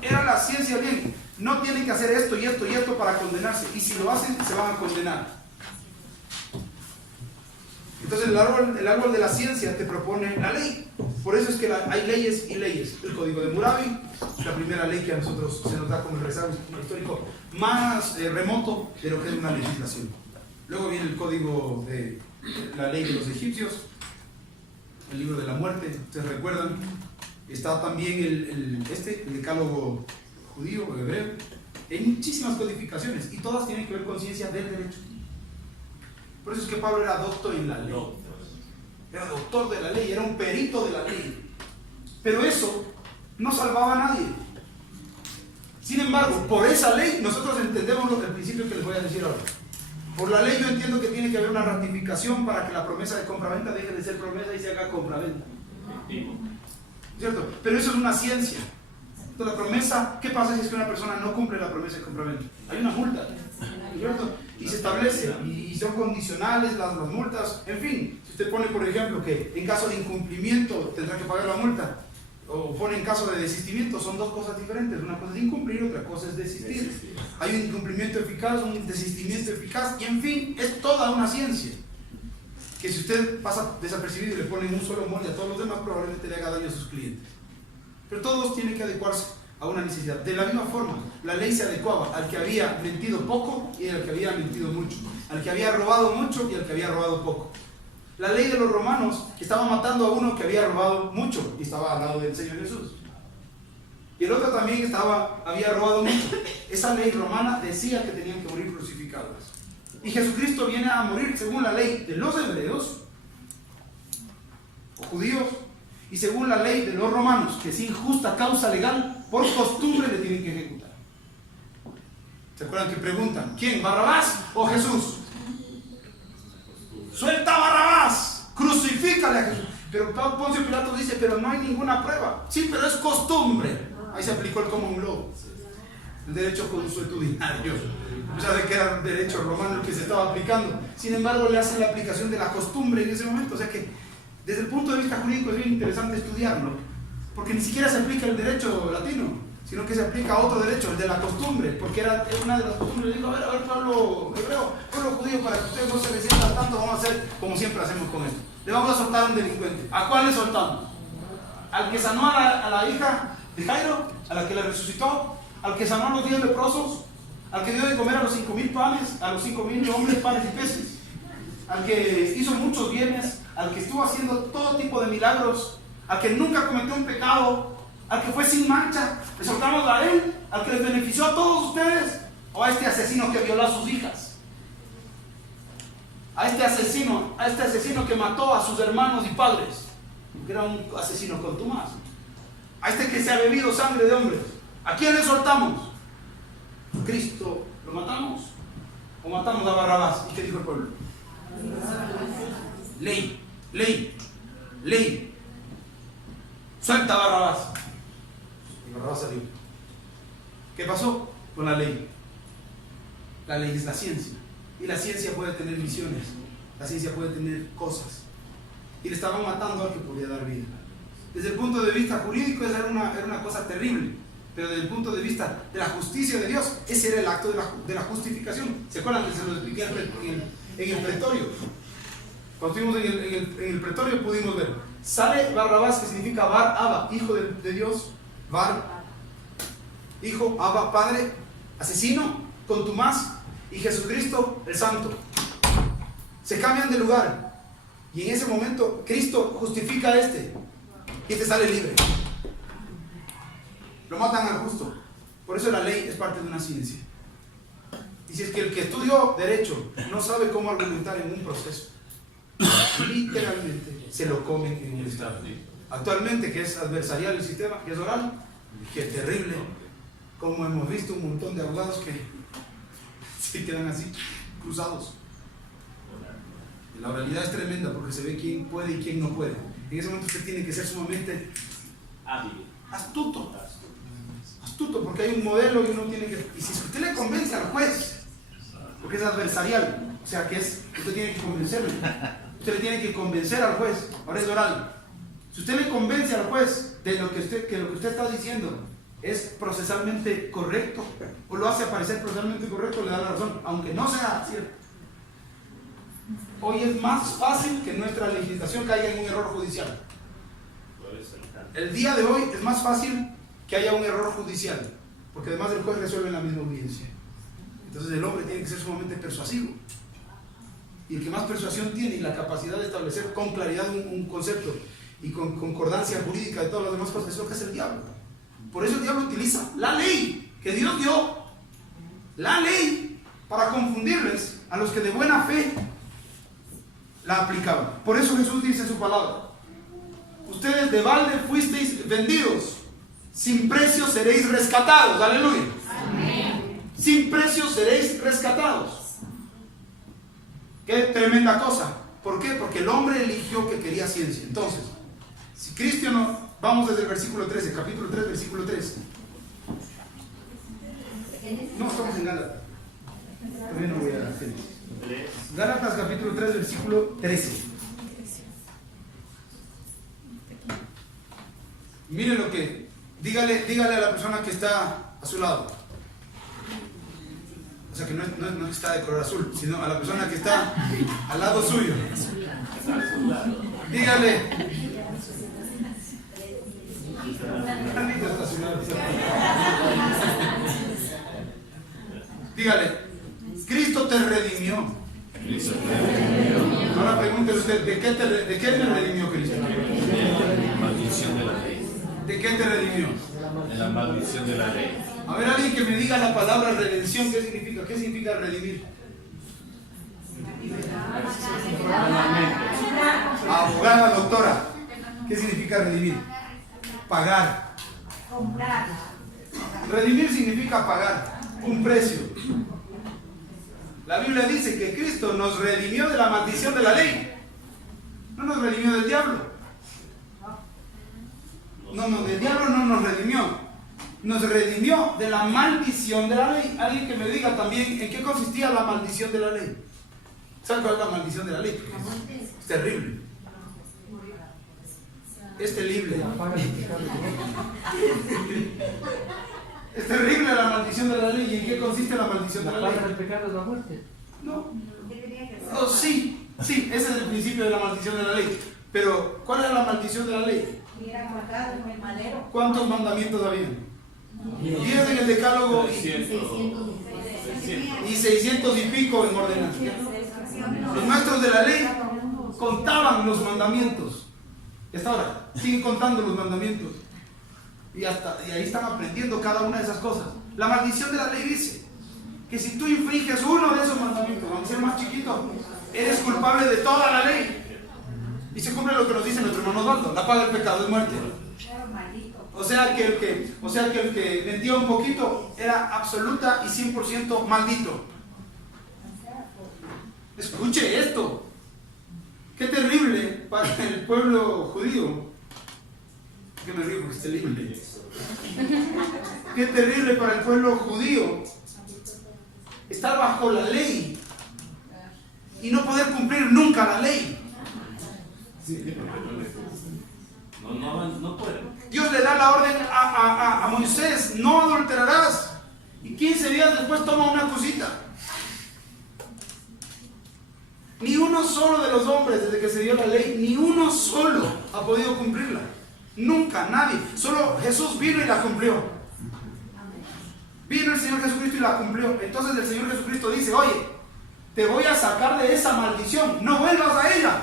Era la ciencia del bien. No tienen que hacer esto y esto y esto para condenarse. Y si lo hacen, se van a condenar. Entonces el árbol de la ciencia te propone la ley. Por eso es que hay leyes y leyes. El Código de Hammurabi, la primera ley que a nosotros se nos da como el rezago histórico más remoto de lo que es una legislación. Luego viene el Código de la ley de los egipcios, el libro de la muerte, ¿ustedes recuerdan? Está también el decálogo judío o hebreo. Hay muchísimas codificaciones y todas tienen que ver con ciencia del derecho. Por eso es que Pablo era doctor en la ley. Era doctor de la ley, era un perito de la ley. Pero eso no salvaba a nadie. Sin embargo, por esa ley nosotros entendemos el principio que les voy a decir ahora. Por la ley yo entiendo que tiene que haber una ratificación para que la promesa de compraventa deje de ser promesa y se haga compraventa. ¿Cierto? Pero eso es una ciencia. Entonces la promesa, ¿qué pasa si es que una persona no cumple la promesa de compraventa? Hay una multa, ¿cierto? Y se establece, y son condicionales las multas, en fin. Si usted pone, por ejemplo, que en caso de incumplimiento tendrá que pagar la multa, o pone en caso de desistimiento, son dos cosas diferentes. Una cosa es incumplir, otra cosa es desistir. Hay un incumplimiento eficaz, un desistimiento eficaz, y en fin, es toda una ciencia. Que si usted pasa desapercibido y le pone un solo molde a todos los demás, probablemente le haga daño a sus clientes. Pero todos tienen que adecuarse a una necesidad. De la misma forma, la ley se adecuaba al que había mentido poco y al que había mentido mucho, al que había robado mucho y al que había robado poco. La ley de los romanos estaba matando a uno que había robado mucho y estaba al lado del Señor Jesús. Y el otro también había robado mucho. Esa ley romana decía que tenían que morir crucificados. Y Jesucristo viene a morir según la ley de los hebreos o judíos y según la ley de los romanos, que sin justa causa legal, por costumbre le tienen que ejecutar. ¿Se acuerdan que preguntan? ¿Quién? ¿Barrabás o Jesús? ¡Suelta a Barrabás! ¡Crucifícale a Jesús! Pero Poncio Pilato dice, pero no hay ninguna prueba. Sí, pero es costumbre. Ahí se aplicó el common law, el derecho consuetudinario. O sea, de que era derecho romano el que se estaba aplicando. Sin embargo, le hacen la aplicación de la costumbre en ese momento. O sea que, desde el punto de vista jurídico, es bien interesante estudiarlo, porque ni siquiera se aplica el derecho latino. sino que se aplica a otro derecho, el de la costumbre, porque era una de las costumbres. Digo, a ver, pueblo hebreo, pueblo judío, para que ustedes no se resientan tanto, vamos a hacer como siempre hacemos con esto. Le vamos a soltar a un delincuente. ¿A cuál le soltamos? ¿Al que sanó a la hija de Jairo? ¿A la que le resucitó? ¿Al que sanó a los 10 leprosos? ¿Al que dio de comer a los 5,000 panes, a los 5,000 hombres panes y peces? ¿Al que hizo muchos bienes? ¿Al que estuvo haciendo todo tipo de milagros? ¿Al que nunca cometió un pecado? ¿Al que fue sin mancha? ¿Le soltamos a él? ¿Al que les benefició a todos ustedes? ¿O a este asesino que violó a sus hijas? ¿A este asesino que mató a sus hermanos y padres? Que era un asesino contumaz. ¿A este que se ha bebido sangre de hombres? ¿A quién le soltamos? ¿Cristo lo matamos? ¿O matamos a Barrabás? ¿Y qué dijo el pueblo? Ley, ley, ley. Suelta a Barrabás. Y Barrabás salió. ¿Qué pasó con la ley? La ley es la ciencia. Y la ciencia puede tener visiones. La ciencia puede tener cosas. Y le estaban matando al que podía dar vida. Desde el punto de vista jurídico, esa era una cosa terrible. Pero desde el punto de vista de la justicia de Dios, ese era el acto de la justificación. ¿Se acuerdan que se lo expliqué en el pretorio? Cuando estuvimos en el pretorio pudimos ver. Sale Barrabás, que significa Bar Abba, hijo de Dios. Bar, hijo, Abba, padre, asesino, contumaz, y Jesucristo, el santo. Se cambian de lugar. Y en ese momento Cristo justifica a este. Y este sale libre. Lo matan al justo. Por eso la ley es parte de una ciencia. Y si es que el que estudió derecho no sabe cómo argumentar en un proceso, literalmente se lo comen en un estado. Actualmente, que es adversarial el sistema, que es oral, que es terrible. Como hemos visto un montón de abogados que se quedan así, cruzados. Y la oralidad es tremenda porque se ve quién puede y quién no puede. En ese momento usted tiene que ser sumamente astuto, porque hay un modelo y uno tiene que... Y si usted le convence al juez, porque es adversarial, o sea que usted tiene que convencerle, usted le tiene que convencer al juez, ahora es oral. Si usted le convence al juez de lo que usted está diciendo es procesalmente correcto, o lo hace aparecer procesalmente correcto, le da la razón, aunque no sea cierto. Hoy es más fácil que nuestra legislación caiga en un error judicial. El día de hoy es más fácil que haya un error judicial, porque además el juez resuelve en la misma audiencia. Entonces el hombre tiene que ser sumamente persuasivo. Y el que más persuasión tiene y la capacidad de establecer con claridad un concepto y con concordancia jurídica de todas las demás cosas, es lo que es el diablo. Por eso el diablo utiliza la ley que Dios dio, la ley, para confundirles a los que de buena fe la aplicaban. Por eso Jesús dice en su palabra: ustedes de balde fuisteis vendidos, sin precio seréis rescatados. Aleluya. Amén. Sin precio seréis rescatados. Qué tremenda cosa. ¿Por qué? Porque el hombre eligió que quería ciencia. Entonces, si Cristo no, vamos desde el versículo 13, capítulo 3, versículo 3. No, estamos en Gálatas. Todavía no voy a hacer. Gálatas capítulo 3, versículo 13. Miren lo que, dígale a la persona que está a su lado. O sea que no está de color azul, sino a la persona que está al lado suyo. Dígale. Dígale, Cristo te redimió. Ahora pregúntele usted, ¿de qué te redimió Cristo? De la maldición de la ley. ¿De qué te redimió? De la maldición de la ley. A ver, alguien que me diga la palabra redención, ¿qué significa? ¿Qué significa redimir? Abogada, doctora, ¿qué significa redimir? Pagar. Redimir significa pagar un precio. La Biblia dice que Cristo nos redimió de la maldición de la ley. No nos redimió del diablo. No, del diablo no nos redimió. Nos redimió de la maldición de la ley. Alguien que me diga también en qué consistía la maldición de la ley. ¿Saben cuál es la maldición de la ley? Es terrible. Es terrible. Es terrible la maldición de la ley. ¿Y en qué consiste la maldición de La la ley? paga del pecado es la muerte. No. ¿Qué tenía que hacer? No, sí, ese es el principio de la maldición de la ley. Pero, ¿cuál era la maldición de la ley? Hubiera matado en el madero. ¿Cuántos mandamientos habían? 10 en el decálogo 300. y 600 y pico en ordenanza. Los maestros de la ley contaban los mandamientos. Y hasta ahora siguen contando los mandamientos. Y ahí están aprendiendo cada una de esas cosas. La maldición de la ley dice que si tú infringes uno de esos mandamientos, aunque sea más chiquito, eres culpable de toda la ley. Y se cumple lo que nos dice nuestro hermano Osvaldo: la paga del pecado es muerte. O sea que el que mentía un poquito era absoluta y 100% maldito. Escuche esto. Qué terrible para el pueblo judío. Que me río porque es terrible. Qué terrible para el pueblo judío estar bajo la ley y no poder cumplir nunca la ley. No puede. Dios le da la orden a Moisés: no adulterarás. Y 15 días después toma una cosita. Ni uno solo de los hombres, desde que se dio la ley, ni uno solo ha podido cumplirla. Nunca, nadie. Solo Jesús vino y la cumplió. Vino el Señor Jesucristo y la cumplió. Entonces el Señor Jesucristo dice: oye, te voy a sacar de esa maldición, no vuelvas a ella.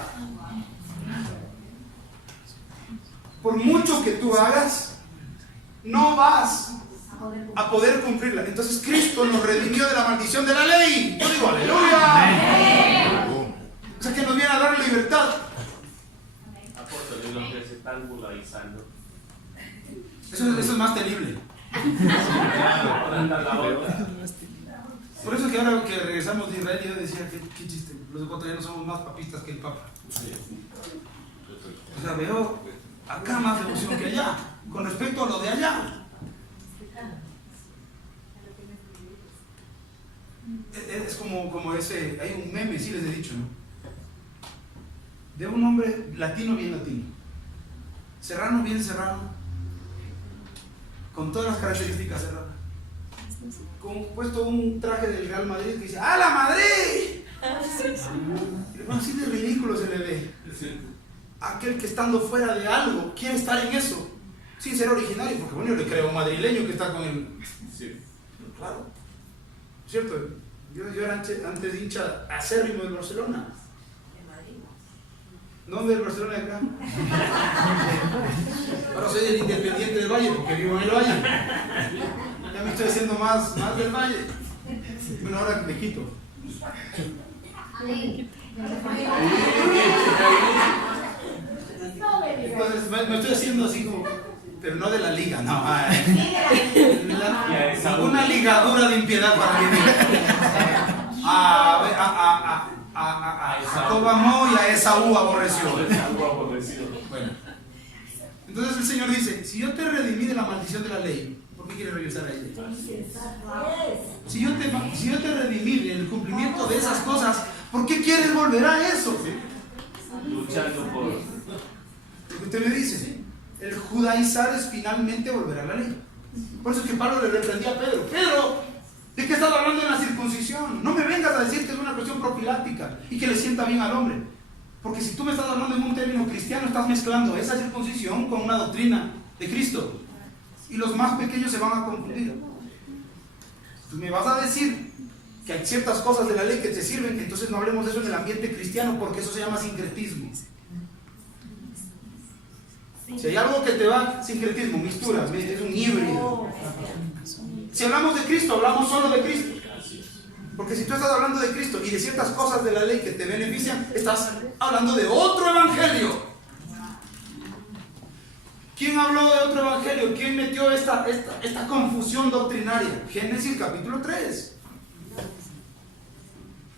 Por mucho que tú hagas, no vas a poder cumplirla. Entonces Cristo nos redimió de la maldición de la ley. Yo digo aleluya. O sea que nos viene a dar libertad. Apóstol, lo que se están polarizando. Eso es más terrible. Por eso que ahora que regresamos de Israel, yo decía: qué chiste, los ecuatorianos somos más papistas que el Papa. O sea, veo acá más devoción que allá, con respecto a lo de allá. Es como ese, hay un meme, sí les he dicho, ¿no? De un hombre latino bien latino, serrano bien serrano, con todas las características serranas, con puesto un traje del Real Madrid que dice: ¡a la Madrid! Bueno, así de ridículo se le ve. Aquel que estando fuera de algo quiere estar en eso, sin ser originario, porque bueno, yo le creo a un madrileño que está con él. Sí. Claro, ¿cierto? Yo era antes hincha acérrimo del Barcelona. No del Barcelona de acá. Ahora soy del Independiente del Valle, porque vivo en el Valle. Ya me estoy haciendo más del Valle. Bueno, ahora me quito. Entonces me estoy haciendo así como, pero no de la liga, no. Una ligadura de impiedad para mí. A Jacob amó y a Esaú aborreció. Bueno. Entonces el Señor dice: si yo te redimí de la maldición de la ley, ¿por qué quieres regresar a ella? Si yo te redimí del cumplimiento de esas cosas, ¿por qué quieres volver a eso? Luchando por... Lo que usted me dice, el judaizar es finalmente volver a la ley. Por eso es que Pablo le reprendía a Pedro: Pedro, ¿de qué estás hablando en la circuncisión? No me vengas a decir que es una cuestión profiláctica y que le sienta bien al hombre. Porque si tú me estás hablando en un término cristiano, estás mezclando esa circuncisión con una doctrina de Cristo. Y los más pequeños se van a confundir. Tú me vas a decir que hay ciertas cosas de la ley que te sirven, entonces no hablemos de eso en el ambiente cristiano, porque eso se llama sincretismo. Si hay algo que te va, sincretismo, mistura, es un híbrido. Si hablamos de Cristo, hablamos solo de Cristo. Porque si tú estás hablando de Cristo y de ciertas cosas de la ley que te benefician, estás hablando de otro evangelio. ¿Quién habló de otro evangelio? ¿Quién metió esta confusión doctrinaria? Génesis capítulo 3.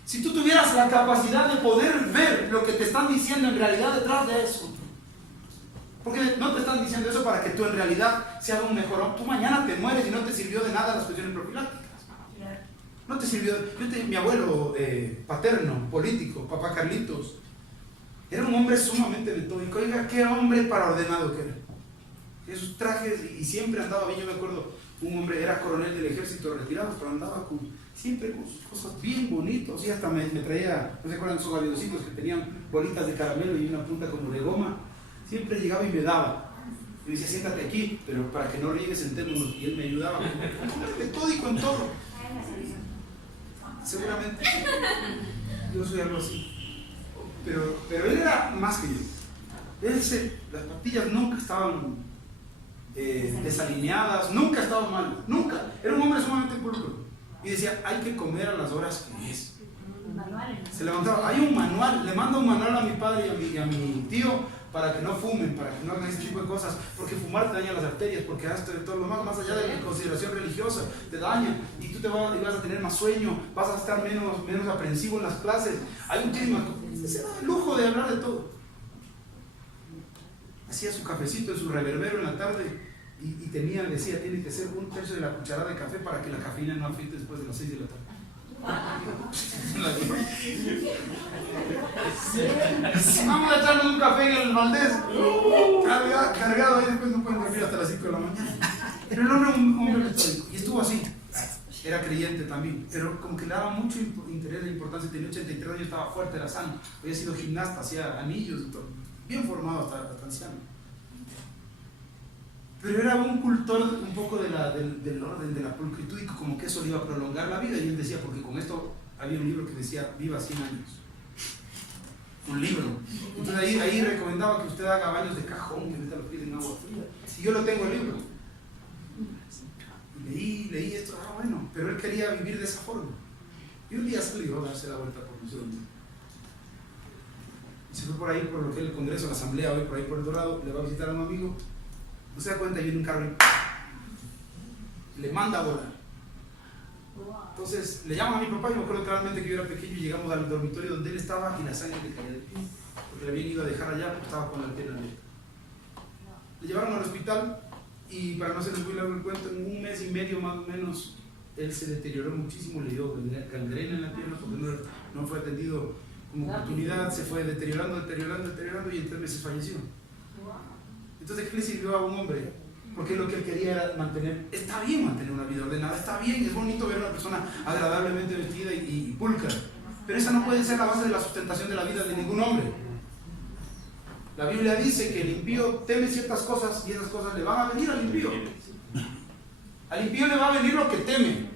Si tú tuvieras la capacidad de poder ver lo que te están diciendo en realidad detrás de eso, porque no te están diciendo eso para que tú en realidad seas un mejor. Tú mañana te mueres y no te sirvió de nada las cuestiones profilácticas. No te sirvió. Mi abuelo paterno, político, papá Carlitos, era un hombre sumamente metódico. Oiga, qué hombre para ordenado que era. esos trajes, y siempre andaba bien. Yo me acuerdo, un hombre era coronel del ejército retirado, pero andaba siempre con sus cosas bien bonitas, y hasta me traía, no se acuerdan, esos avioncitos que tenían bolitas de caramelo y una punta como de goma. Siempre llegaba y me daba. Y me decía, siéntate aquí, pero para que no riegues, sentémonos. Y él me ayudaba, metódico en todo. Seguramente yo soy algo así. Pero él era más que yo. Las patillas nunca estaban desalineadas, nunca estaban mal, nunca. Era un hombre sumamente pulcro. Y decía, hay que comer a las horas que es. Se levantaba, hay un manual, le mando un manual a mi padre y a mi tío para que no fumen, para que no hagan ese tipo de cosas, porque fumar te daña las arterias, porque hasta todo lo más allá de la consideración religiosa, te daña, y tú vas a tener más sueño, vas a estar menos aprensivo en las clases. Hay un tema, se da el lujo de hablar de todo. Hacía su cafecito en su reverbero en la tarde y decía, tiene que ser 1/3 de la cucharada de café para que la cafeína no afecte después de las 6 de la tarde. Vamos a echarnos un café en el Valdés, cargado, y después no pueden dormir hasta las 5 de la mañana. Pero el hombre, un hombre metódico, y estuvo así. Era creyente también, pero como que le daba mucho interés e importancia. Tenía 83 años, estaba fuerte, era sano, había sido gimnasta, hacía anillos y todo, bien formado hasta anciano. Pero era un cultor un poco del orden, de la pulcritud, y como que eso le iba a prolongar la vida. Y él decía, porque con esto había un libro que decía, viva 100 años. Un libro. Entonces ahí recomendaba que usted haga baños de cajón, que meta los pies en agua fría. Si yo lo tengo el libro. Y leí esto, bueno, pero él quería vivir de esa forma. Y un día salió a darse la vuelta por nosotros. Y se fue por ahí, por lo que es el Congreso, la Asamblea, hoy por ahí por El Dorado, le va a visitar a un amigo. No se da cuenta, viene un carro y le manda a volar. Entonces le llama a mi papá, y me acuerdo claramente que yo era pequeño, y llegamos al dormitorio donde él estaba y la sangre le caía del pie, porque le habían ido a dejar allá porque estaba con la pierna abierta. Le llevaron al hospital, y para no hacerles muy largo el cuento, en 1 mes y medio más o menos él se deterioró muchísimo, le dio gangrena en la pierna porque no fue atendido como oportunidad, se fue deteriorando, y en 3 meses falleció. Entonces, ¿qué le sirvió a un hombre? Porque lo que él quería era mantener, está bien mantener una vida ordenada, está bien, es bonito ver a una persona agradablemente vestida y pulcra, pero esa no puede ser la base de la sustentación de la vida de ningún hombre. La Biblia dice que el impío teme ciertas cosas, y esas cosas le van a venir al impío. Al impío le va a venir lo que teme.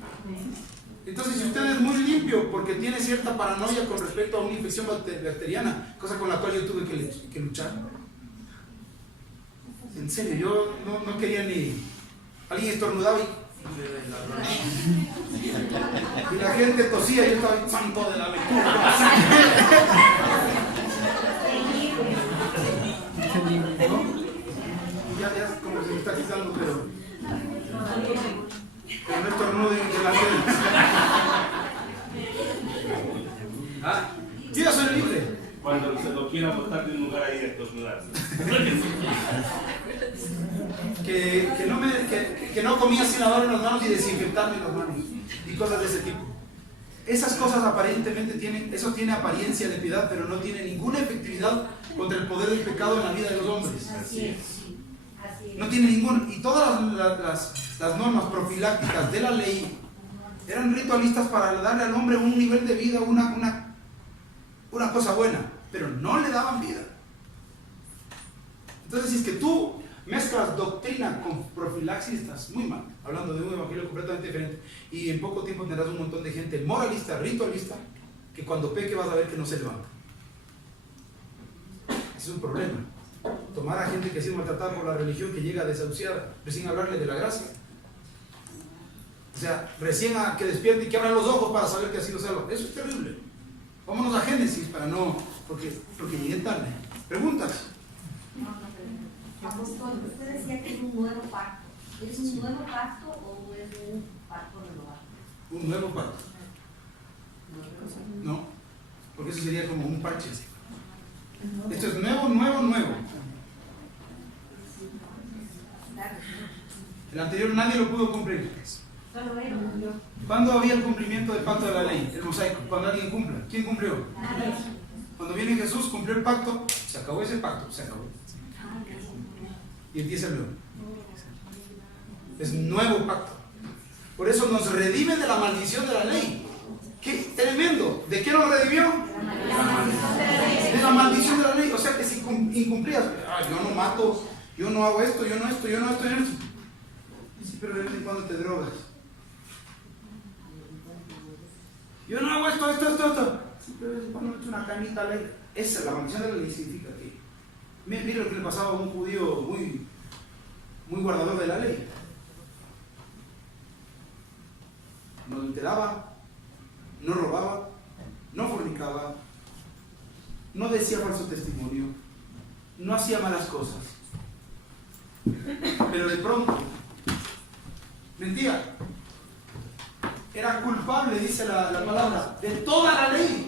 Entonces, si usted es muy limpio porque tiene cierta paranoia con respecto a una infección bacteriana, cosa con la cual yo tuve que luchar. En serio, yo no quería ni... Alguien estornudaba y la gente tosía, y yo estaba santo de la lectura. ¿No? Ya como se me está quitando, pero no estornuden que la gente. Yo ya soy libre. Cuando se lo quiera botar de un lugar ahí de estornudar. Que no comía sin lavarme las manos y desinfectarme las manos y cosas de ese tipo. Esas cosas aparentemente tiene apariencia de piedad, pero no tiene ninguna efectividad contra el poder del pecado en la vida de los hombres. Así es. No tiene ninguna. Y todas las normas profilácticas de la ley eran ritualistas para darle al hombre un nivel de vida, una cosa buena, pero no le daban vida. Entonces, si es que tú mezclas doctrina con profilaxis, estás muy mal, hablando de un evangelio completamente diferente, y en poco tiempo tendrás un montón de gente moralista, ritualista, que cuando peque vas a ver que no se levanta. Ese es un problema. Tomar a gente que ha sido maltratada por la religión, que llega desahuciada, recién hablarle de la gracia. O sea, recién a que despierte y que abran los ojos para saber que ha sido salvo. Eso es terrible. Vámonos a Génesis para no, porque llegué tarde. ¿Preguntas? Apóstol, usted decía que es un nuevo pacto. ¿Es un nuevo pacto o es un pacto renovado? Un nuevo pacto. No, porque eso sería como un parche. Esto es nuevo. El anterior nadie lo pudo cumplir. Solo él. ¿Cuándo había el cumplimiento del pacto de la ley? El mosaico. Cuando alguien cumpla. ¿Quién cumplió? Cuando viene Jesús, cumplió el pacto, se acabó ese pacto, se acabó. Y empieza el nuevo. Es nuevo pacto. Por eso nos redime de la maldición de la ley. ¡Qué tremendo! ¿De qué nos redimió? De la maldición de la ley. O sea que si incumplías, yo no mato, yo no hago esto, yo no esto, yo no esto, yo no esto. Y si pero de vez en cuando te drogas. Yo no hago esto. Sí, pero de vez en cuando me echo una canita alegre. Esa es la maldición de la ley, significa que. Mira lo que le pasaba a un judío muy guardador de la ley. No adulteraba, no robaba, no fornicaba, no decía falso testimonio, no hacía malas cosas. Pero de pronto mentía. Era culpable, dice la palabra, de toda la ley.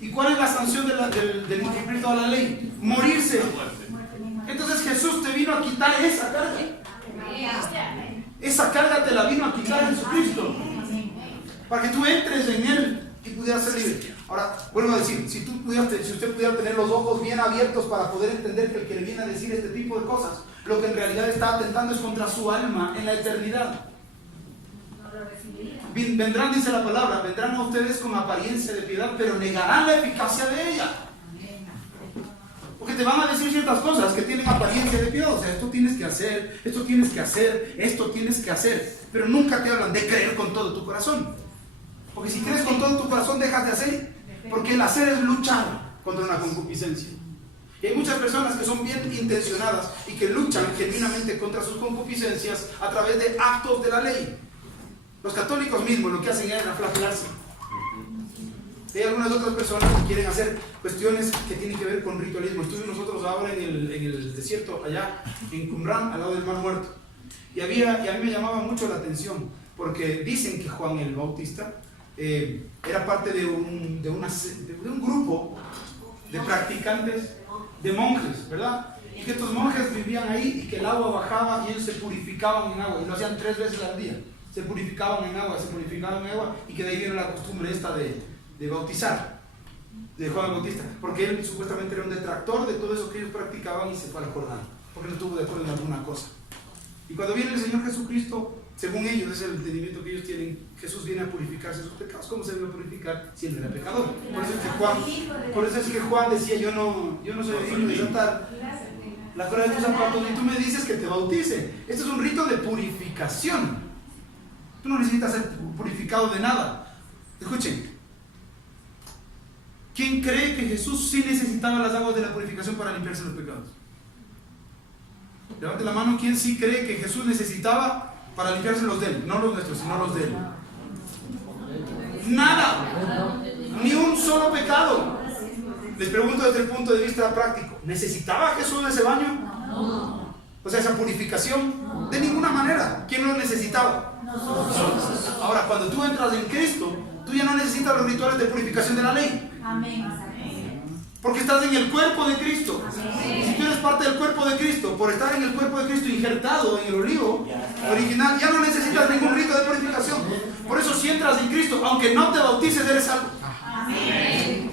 ¿Y cuál es la sanción del incumplir toda la ley? Morirse. Entonces Jesús te vino a quitar esa carga. Esa carga te la vino a quitar Jesucristo. Para que tú entres en Él y pudieras ser libre. Ahora, vuelvo a decir, si usted pudiera tener los ojos bien abiertos para poder entender que el que le viene a decir este tipo de cosas, lo que en realidad está atentando es contra su alma en la eternidad. Vendrán, dice la palabra, vendrán a ustedes con apariencia de piedad, pero negarán la eficacia de ella. Porque te van a decir ciertas cosas que tienen apariencia de piedad. O sea, esto tienes que hacer, esto tienes que hacer, esto tienes que hacer. Pero nunca te hablan de creer con todo tu corazón. Porque si crees con todo tu corazón, dejas de hacer. Porque el hacer es luchar contra una concupiscencia. Y hay muchas personas que son bien intencionadas y que luchan genuinamente contra sus concupiscencias a través de actos de la ley. Los católicos mismos lo que hacen es flagelarse. Hay algunas otras personas que quieren hacer cuestiones que tienen que ver con ritualismo. Estuvimos nosotros ahora en el desierto, allá en Qumran, al lado del Mar Muerto. Y a mí me llamaba mucho la atención, porque dicen que Juan el Bautista era parte de un grupo de practicantes, de monjes, ¿verdad? Y que estos monjes vivían ahí y que el agua bajaba y ellos se purificaban en agua. Y lo hacían 3 veces al día. Se purificaban en agua, y que de ahí viene la costumbre esta de bautizar, de Juan el Bautista, porque él supuestamente era un detractor de todo eso que ellos practicaban y se fue al Jordán, porque no estuvo de acuerdo en alguna cosa. Y cuando viene el Señor Jesucristo, según ellos, es el entendimiento que ellos tienen, Jesús viene a purificarse sus pecados. ¿Cómo se debe purificar si él era pecador? Por eso es que Juan decía, yo no soy digno de desatar la cola de tus zapatos, y tú me dices que te bautice. Esto es un rito de purificación. Tú no necesitas ser purificado de nada. Escuchen, ¿quién cree que Jesús sí necesitaba las aguas de la purificación para limpiarse los pecados? Levante la mano, ¿quién sí cree que Jesús necesitaba para limpiarse los de él? No los nuestros, sino los de él. Nada, ni un solo pecado. Les pregunto desde el punto de vista práctico, ¿necesitaba Jesús ese baño? No. O sea, esa purificación, de ninguna manera. ¿Quién lo necesitaba? Nosotros. Ahora, cuando tú entras en Cristo, tú ya no necesitas los rituales de purificación de la ley. Amén. Porque estás en el cuerpo de Cristo. Amén. Si tú eres parte del cuerpo de Cristo, por estar en el cuerpo de Cristo injertado en el olivo original, ya no necesitas ningún rito de purificación. Por eso, si entras en Cristo, aunque no te bautices, eres salvo. Amén.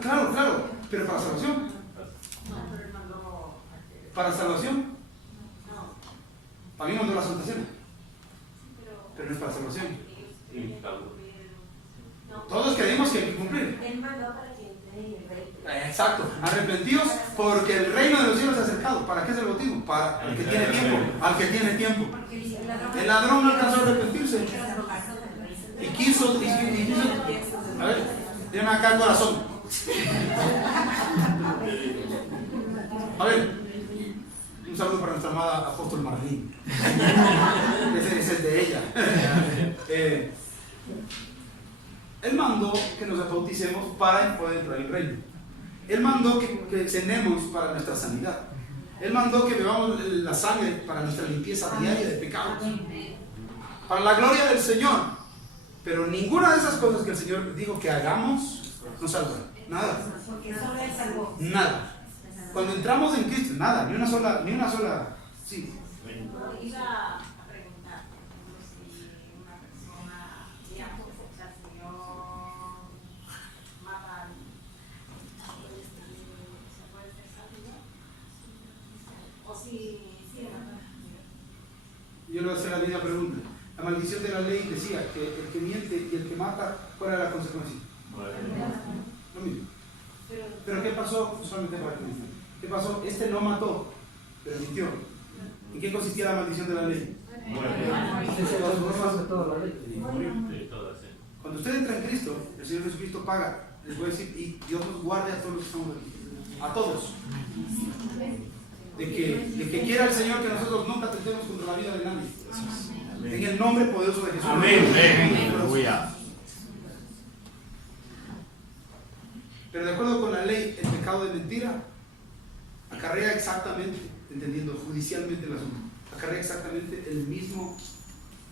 Claro, pero para salvación. Para salvación. A mí me mandó la Santa Cena, pero no es para salvación. Todos creemos que hay que cumplir. Él mandó para que entre en el reino. Exacto, arrepentidos porque el reino de los cielos se ha acercado. ¿Para qué es el bautismo? Para el que tiene tiempo, al que tiene tiempo. El ladrón no alcanzó a arrepentirse y quiso, a ver, tienen acá el corazón. A ver, un saludo para nuestra amada apóstol Marlene. Ese es de ella. Él mandó que nos bauticemos para poder entrar al reino. Él mandó que cenemos para nuestra sanidad. Él mandó que bebamos la sangre para nuestra limpieza diaria de pecados, para la gloria del Señor. Pero ninguna de esas cosas que el Señor dijo que hagamos nos salva. Nada. Nada. Cuando entramos en Cristo, nada, ni una sola, sí. Iba a preguntar, si una persona, digamos, el Señor mata a alguien, Yo le voy a hacer la misma pregunta. La maldición de la ley decía que el que miente y el que mata fuera la consecuencia. Lo mismo. Pero ¿qué pasó? Solamente para que me entiendan. ¿Qué pasó? Este no mató, pero mintió. ¿En qué consistía la maldición de la ley? Cuando usted entra en Cristo, el Señor Jesucristo paga. Les voy a decir, y Dios nos guarde a todos los que estamos aquí. A todos. De que quiera el Señor que nosotros nunca tentemos contra la vida de nadie. En el nombre poderoso de Jesús. Amén. Pero de acuerdo con la ley, el pecado de mentira acarrea exactamente, entendiendo judicialmente el asunto, acarrea exactamente el mismo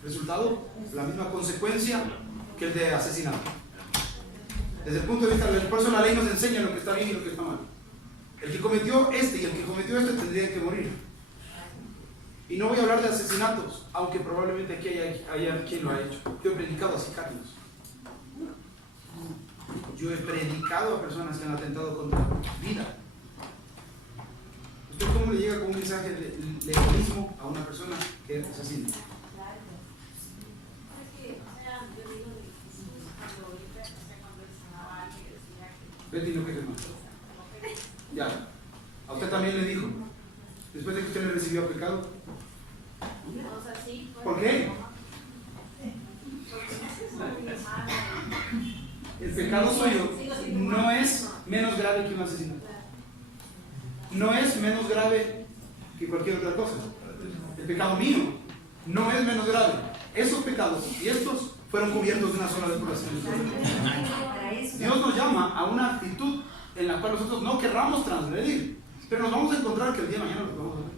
resultado, la misma consecuencia que el de asesinato. Desde el punto de vista, por eso la ley nos enseña lo que está bien y lo que está mal. El que cometió este y el que cometió este tendrían que morir. Y no voy a hablar de asesinatos, aunque probablemente aquí haya quien lo ha hecho. Yo he predicado a sicarios. Yo he predicado a personas que han atentado contra la vida. ¿Usted cómo le llega con un mensaje de legalismo a una persona que es asesina? Betty no que más. Ya. A usted también le dijo. Después de que usted le recibió pecado. ¿Por qué? El pecado suyo no es menos grave que un asesinato. No es menos grave que cualquier otra cosa. El pecado mío no es menos grave. Esos pecados y estos fueron cubiertos de una sola vez por la sangre. Dios nos llama a una actitud en la cual nosotros no querramos transgredir, pero nos vamos a encontrar que el día de mañana lo vamos a hacer.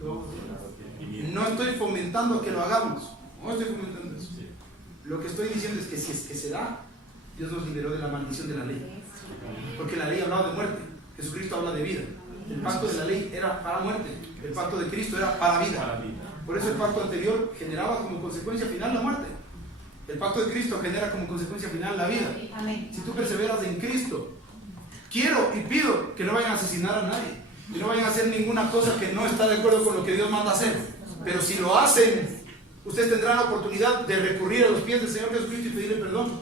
No estoy fomentando que lo hagamos, no estoy fomentando eso. Lo que estoy diciendo es que si es que se da, Dios nos liberó de la maldición de la ley, porque la ley hablaba de muerte, Jesucristo habla de vida. El pacto de la ley era para muerte, el pacto de Cristo era para vida. Por eso el pacto anterior generaba como consecuencia final la muerte. El pacto de Cristo genera como consecuencia final la vida. Si tú perseveras en Cristo, quiero y pido que no vayan a asesinar a nadie, que no vayan a hacer ninguna cosa que no está de acuerdo con lo que Dios manda hacer. Pero si lo hacen, ustedes tendrán la oportunidad de recurrir a los pies del Señor Jesucristo y pedirle perdón.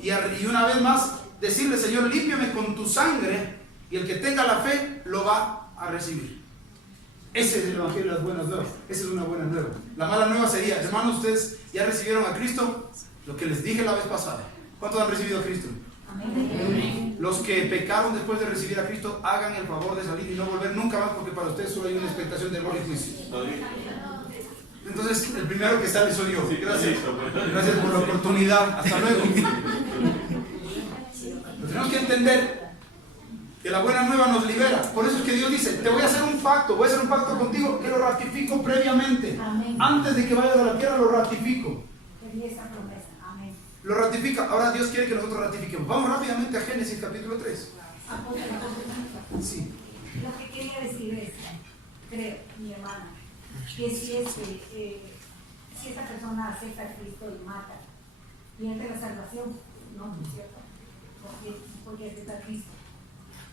Y una vez más, decirle: Señor, límpiame con tu sangre, y el que tenga la fe lo va a recibir. Ese es el Evangelio de las buenas nuevas. Esa es una buena nueva. La mala nueva sería: hermanos, ustedes ya recibieron a Cristo. Lo que les dije la vez pasada. ¿Cuántos han recibido a Cristo? Amén. Los que pecaron después de recibir a Cristo, hagan el favor de salir y no volver nunca más, porque para ustedes solo hay una expectación de amor y juicio. Entonces, el primero que sale soy yo. Gracias. Gracias por la oportunidad. Hasta luego. Pero tenemos que entender que la buena nueva nos libera. Por eso es que Dios dice: te voy a hacer un pacto, voy a hacer un pacto contigo que lo ratifico previamente. Amén. Antes de que vayas a la tierra lo ratifico. Amén. Lo ratifica. Ahora Dios quiere que nosotros ratifiquemos. Vamos rápidamente a Génesis capítulo 3. Sí. Lo que quería decir es, creo, mi hermana, que si esta persona acepta a Cristo y mata, pierde la salvación. No, no es cierto. Porque acepta a Cristo.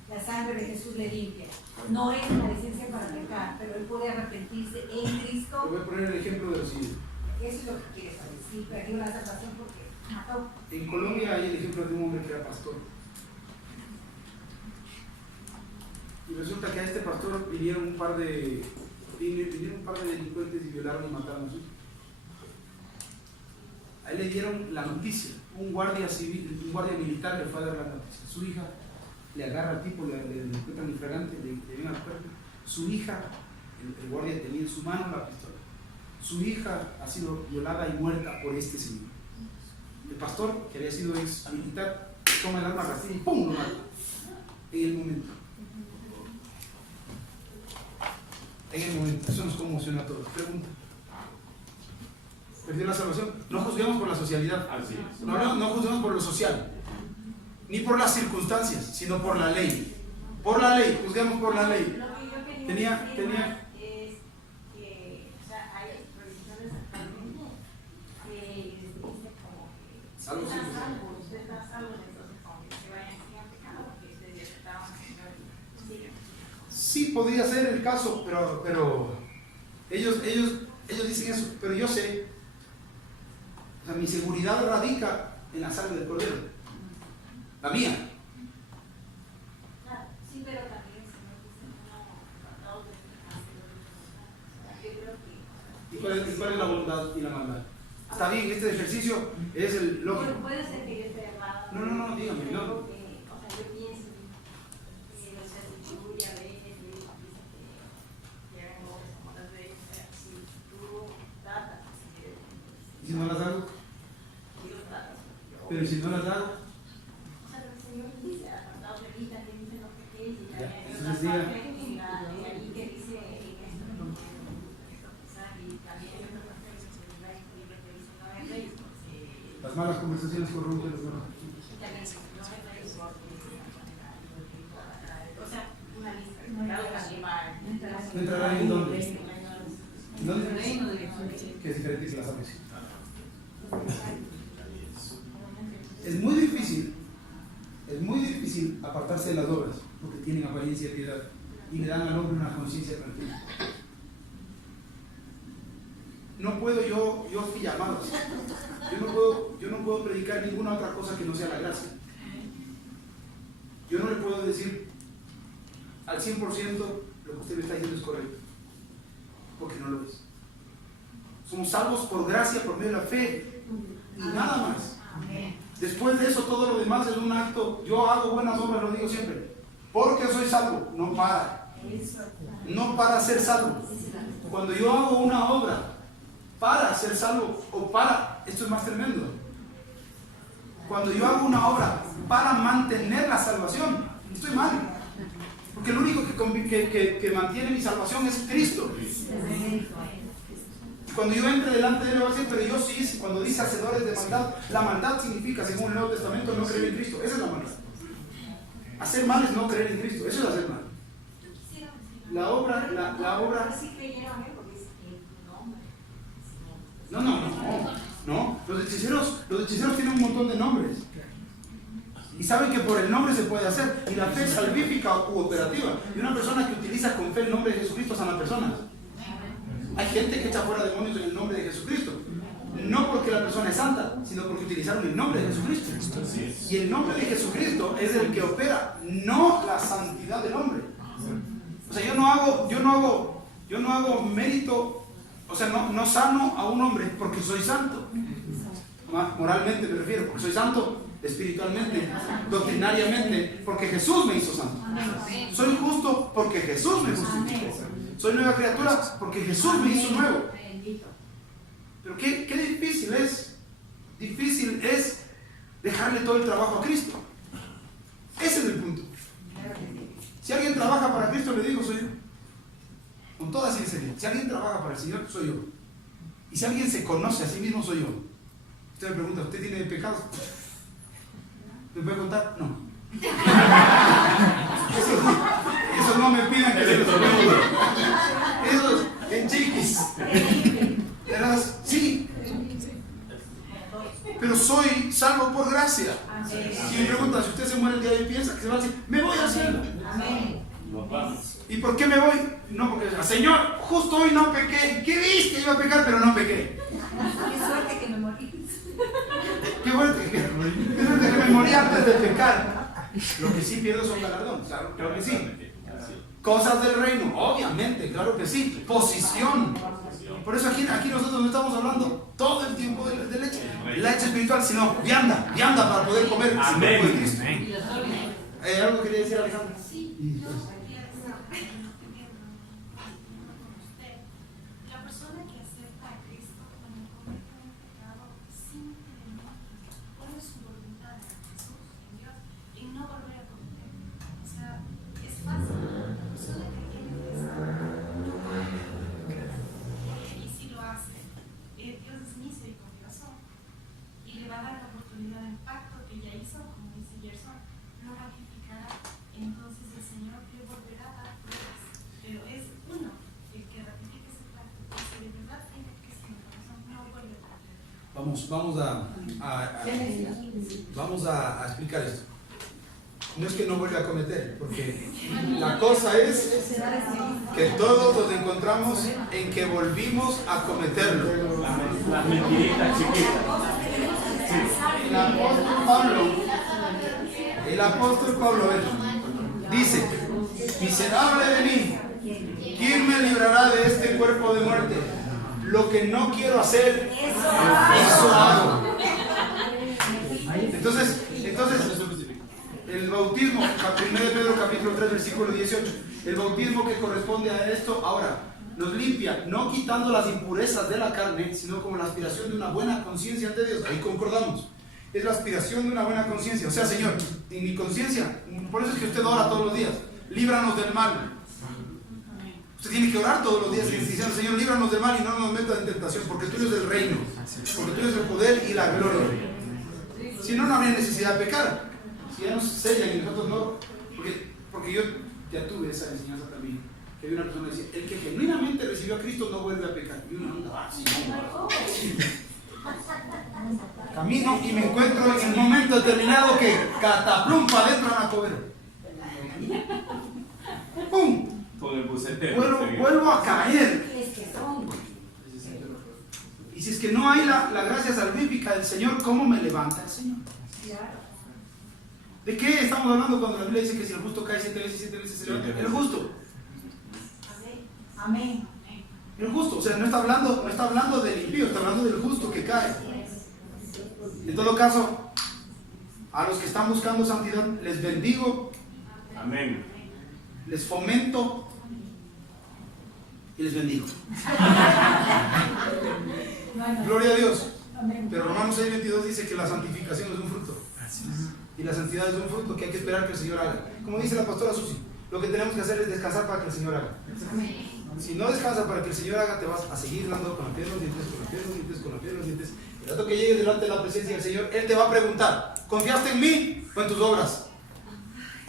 La sangre de Jesús le limpia. No es una licencia para pecar, pero él puede arrepentirse en Cristo. Te voy a poner el ejemplo de lo siguiente. Eso es lo que quiere saber. Si perdió la salvación porque mató. En Colombia hay el ejemplo de un hombre que era pastor. Y resulta que a este pastor vinieron un par de delincuentes y violaron y mataron a su hijo. A él le dieron la noticia. Un guardia militar le fue a dar la noticia. Su hija le agarra al tipo, le encuentran infragante, le viene al cuerpo. Su hija, el guardia tenía en su mano la pistola. Su hija ha sido violada y muerta por este señor. El pastor, que había sido ex militar, toma el arma rastilla y ¡pum! Lo mata. En el momento. Eso nos conmociona a todos. Pregunta. ¿Perdió la salvación? No juzguemos por la socialidad. No juzguemos por lo social. Ni por las circunstancias, sino por la ley. Por la ley, juzguemos por la ley. Lo que yo quería Tenía es que, o sea, hay provisiones actualmente que les dice como que Salvo, usted sí, está sí. salvo, entonces como que se vayan sin pecado porque ustedes ya aceptaron al Señor y siguen. sí podría ser el caso, pero ellos dicen eso, pero yo sé, o sea, mi seguridad radica en la sangre del Cordero, la mía. Claro, sí, pero también el Señor dice, no, apartados de mí, hacedores de maldad. Yo creo que... ¿Y cuál es la bondad y la maldad? Está bien, este ejercicio es el lógico. Puede ser que yo esté errado. No, dígame, no. O sea, yo pienso, o sea, si tú ya ves, dice que eran obras como las de ellos, o sea, si tú tratas de seguir el mundo, ¿Y si no las hago? si lo tratas, Pero si no las hago, o sea, el Señor dice, apartados de mí, también dice no pequéis, y Ya, también hay eso otra les diga. parte ahí que dice en esto, o sea, y también hay otra parte que dice, que dice, no hay reyes, porque las malas conversaciones corrompen los buenos. también dice, no hay reyes, porque o sea, una lista, claro, No entrarán en dónde. ¿Dónde? Que es diferente que las aves. Es muy difícil apartarse de las obras porque tienen apariencia de piedad y le dan al hombre una conciencia tranquila. No puedo yo fui llamado así. Yo no puedo predicar ninguna otra cosa que no sea la gracia. Yo no le puedo decir al 100% lo que usted me está diciendo es correcto, porque no lo es. Somos salvos por gracia, por medio de la fe y nada más. Después de eso, todo lo demás es un acto. Yo hago buenas obras, lo digo siempre, porque soy salvo, no para ser salvo. Cuando yo hago una obra para ser salvo esto es más tremendo. Cuando yo hago una obra para mantener la salvación, estoy mal, porque el único que mantiene mi salvación es Cristo. Cuando yo entre delante de él, va a decir, pero yo sí, cuando dice hacedores de maldad, la maldad significa, según el Nuevo Testamento, no creer en Cristo. Esa es la maldad. Hacer mal es no creer en Cristo. Eso es hacer mal. La obra. sí creyeron, porque dice que No. Los hechiceros tienen un montón de nombres. Y saben que por el nombre se puede hacer. Y la fe es salvífica u operativa. Y una persona que utiliza con fe el nombre de Jesucristo sana personas. Hay gente que echa fuera demonios en el nombre de Jesucristo. No porque la persona es santa, sino porque utilizaron el nombre de Jesucristo. Y el nombre de Jesucristo es el que opera, no la santidad del hombre. O sea, yo no hago mérito, o sea, no sano a un hombre porque soy santo. Moralmente me refiero, porque soy santo espiritualmente, doctrinariamente, porque Jesús me hizo santo. Soy justo porque Jesús me justificó. Soy nueva criatura porque Jesús me hizo nuevo. Pero qué difícil es. Difícil es dejarle todo el trabajo a Cristo. Ese es el punto. Si alguien trabaja para Cristo, le digo, soy yo. Con toda sinceridad. Si alguien trabaja para el Señor, soy yo. Y si alguien se conoce a sí mismo, soy yo. Usted me pregunta, ¿usted tiene pecados? ¿Me puede contar? No. Eso no me pidan que se los pregunte. Esos en chiquis. ¿Verás? Sí. Pero soy salvo por gracia. Si me preguntan, si usted se muere el día de hoy, piensa que se va a decir, me voy al cielo. ¿Y por qué me voy? No, porque, Señor, justo hoy no pequé. ¿Qué viste? Iba a pecar, pero no pequé. Qué suerte que me morí. Qué suerte que me morí antes de pecar. Lo que sí pierdo son galardones, claro que sí. Cosas del reino, obviamente, claro que sí. Posición. Por eso aquí nosotros no estamos hablando todo el tiempo de leche. Leche espiritual, sino vianda para poder comer el cuerpo de Cristo. ¿Algo quería decir, Alejandro? Sí, yo quería decir, la persona que acepta a Cristo cuando comete un pecado simplemente pone su voluntad en Jesús, en Dios, y no volver a cometer. O sea, es fácil. La persona que tiene Cristo y si lo hace, Dios es misericordioso y le va a dar la oportunidad del pacto que ya hizo, como dice Gerson, lo ratificará. Entonces el Señor le volverá a dar pruebas, pero es uno el que ratifique ese pacto, y si de verdad tiene Cristo en el corazón, no vuelve a cometer. Vamos a explicar esto. No es que no vuelva a cometer, porque la cosa es Que todos nos encontramos en que volvimos a cometerlo. Las mentiritas chiquitas. El apóstol Pablo dice: miserable de mí, ¿quién me librará de este cuerpo de muerte? Lo que no quiero hacer, eso hago. Entonces, el bautismo, 1 Pedro capítulo 3, versículo 18, el bautismo que corresponde a esto, ahora, nos limpia, no quitando las impurezas de la carne, sino como la aspiración de una buena conciencia ante Dios. Ahí concordamos. Es la aspiración de una buena conciencia. O sea, Señor, en mi conciencia, por eso es que usted ora todos los días, líbranos del mal. Usted tiene que orar todos los días diciendo: Señor, líbranos del mal y no nos metas en tentación, porque tú eres el reino, porque tú eres el poder y la gloria. Si no, no habría necesidad de pecar. Si ya nos sellan y nosotros no, porque yo ya tuve esa enseñanza también, que había una persona que decía: el que genuinamente recibió a Cristo no vuelve a pecar. Y uno anda así, camino y me encuentro en el momento determinado que cataplum para adentro a la cobera. ¡Pum! Con el bucetero. Vuelvo a caer. Y si es que no hay la gracia salvífica del Señor, ¿cómo me levanta el Señor? ¿De qué estamos hablando cuando la Biblia dice que si el justo cae 7 veces se levanta? El justo. Amén. El justo, o sea, no está hablando del impío, está hablando del justo que cae. En todo caso, a los que están buscando santidad, les bendigo. Amén. Les fomento y les bendigo. Gloria a Dios. Pero Romanos 6:22 dice que la santificación es un fruto. Y la santidad es un fruto que hay que esperar que el Señor haga. Como dice la pastora Susi, lo que tenemos que hacer es descansar para que el Señor haga. Si no descansas para que el Señor haga, te vas a seguir dando con la piedra los dientes, con la piedra los dientes, con la piedra los dientes. El rato que llegues delante de la presencia del Señor, Él te va a preguntar: ¿confiaste en mí o en tus obras?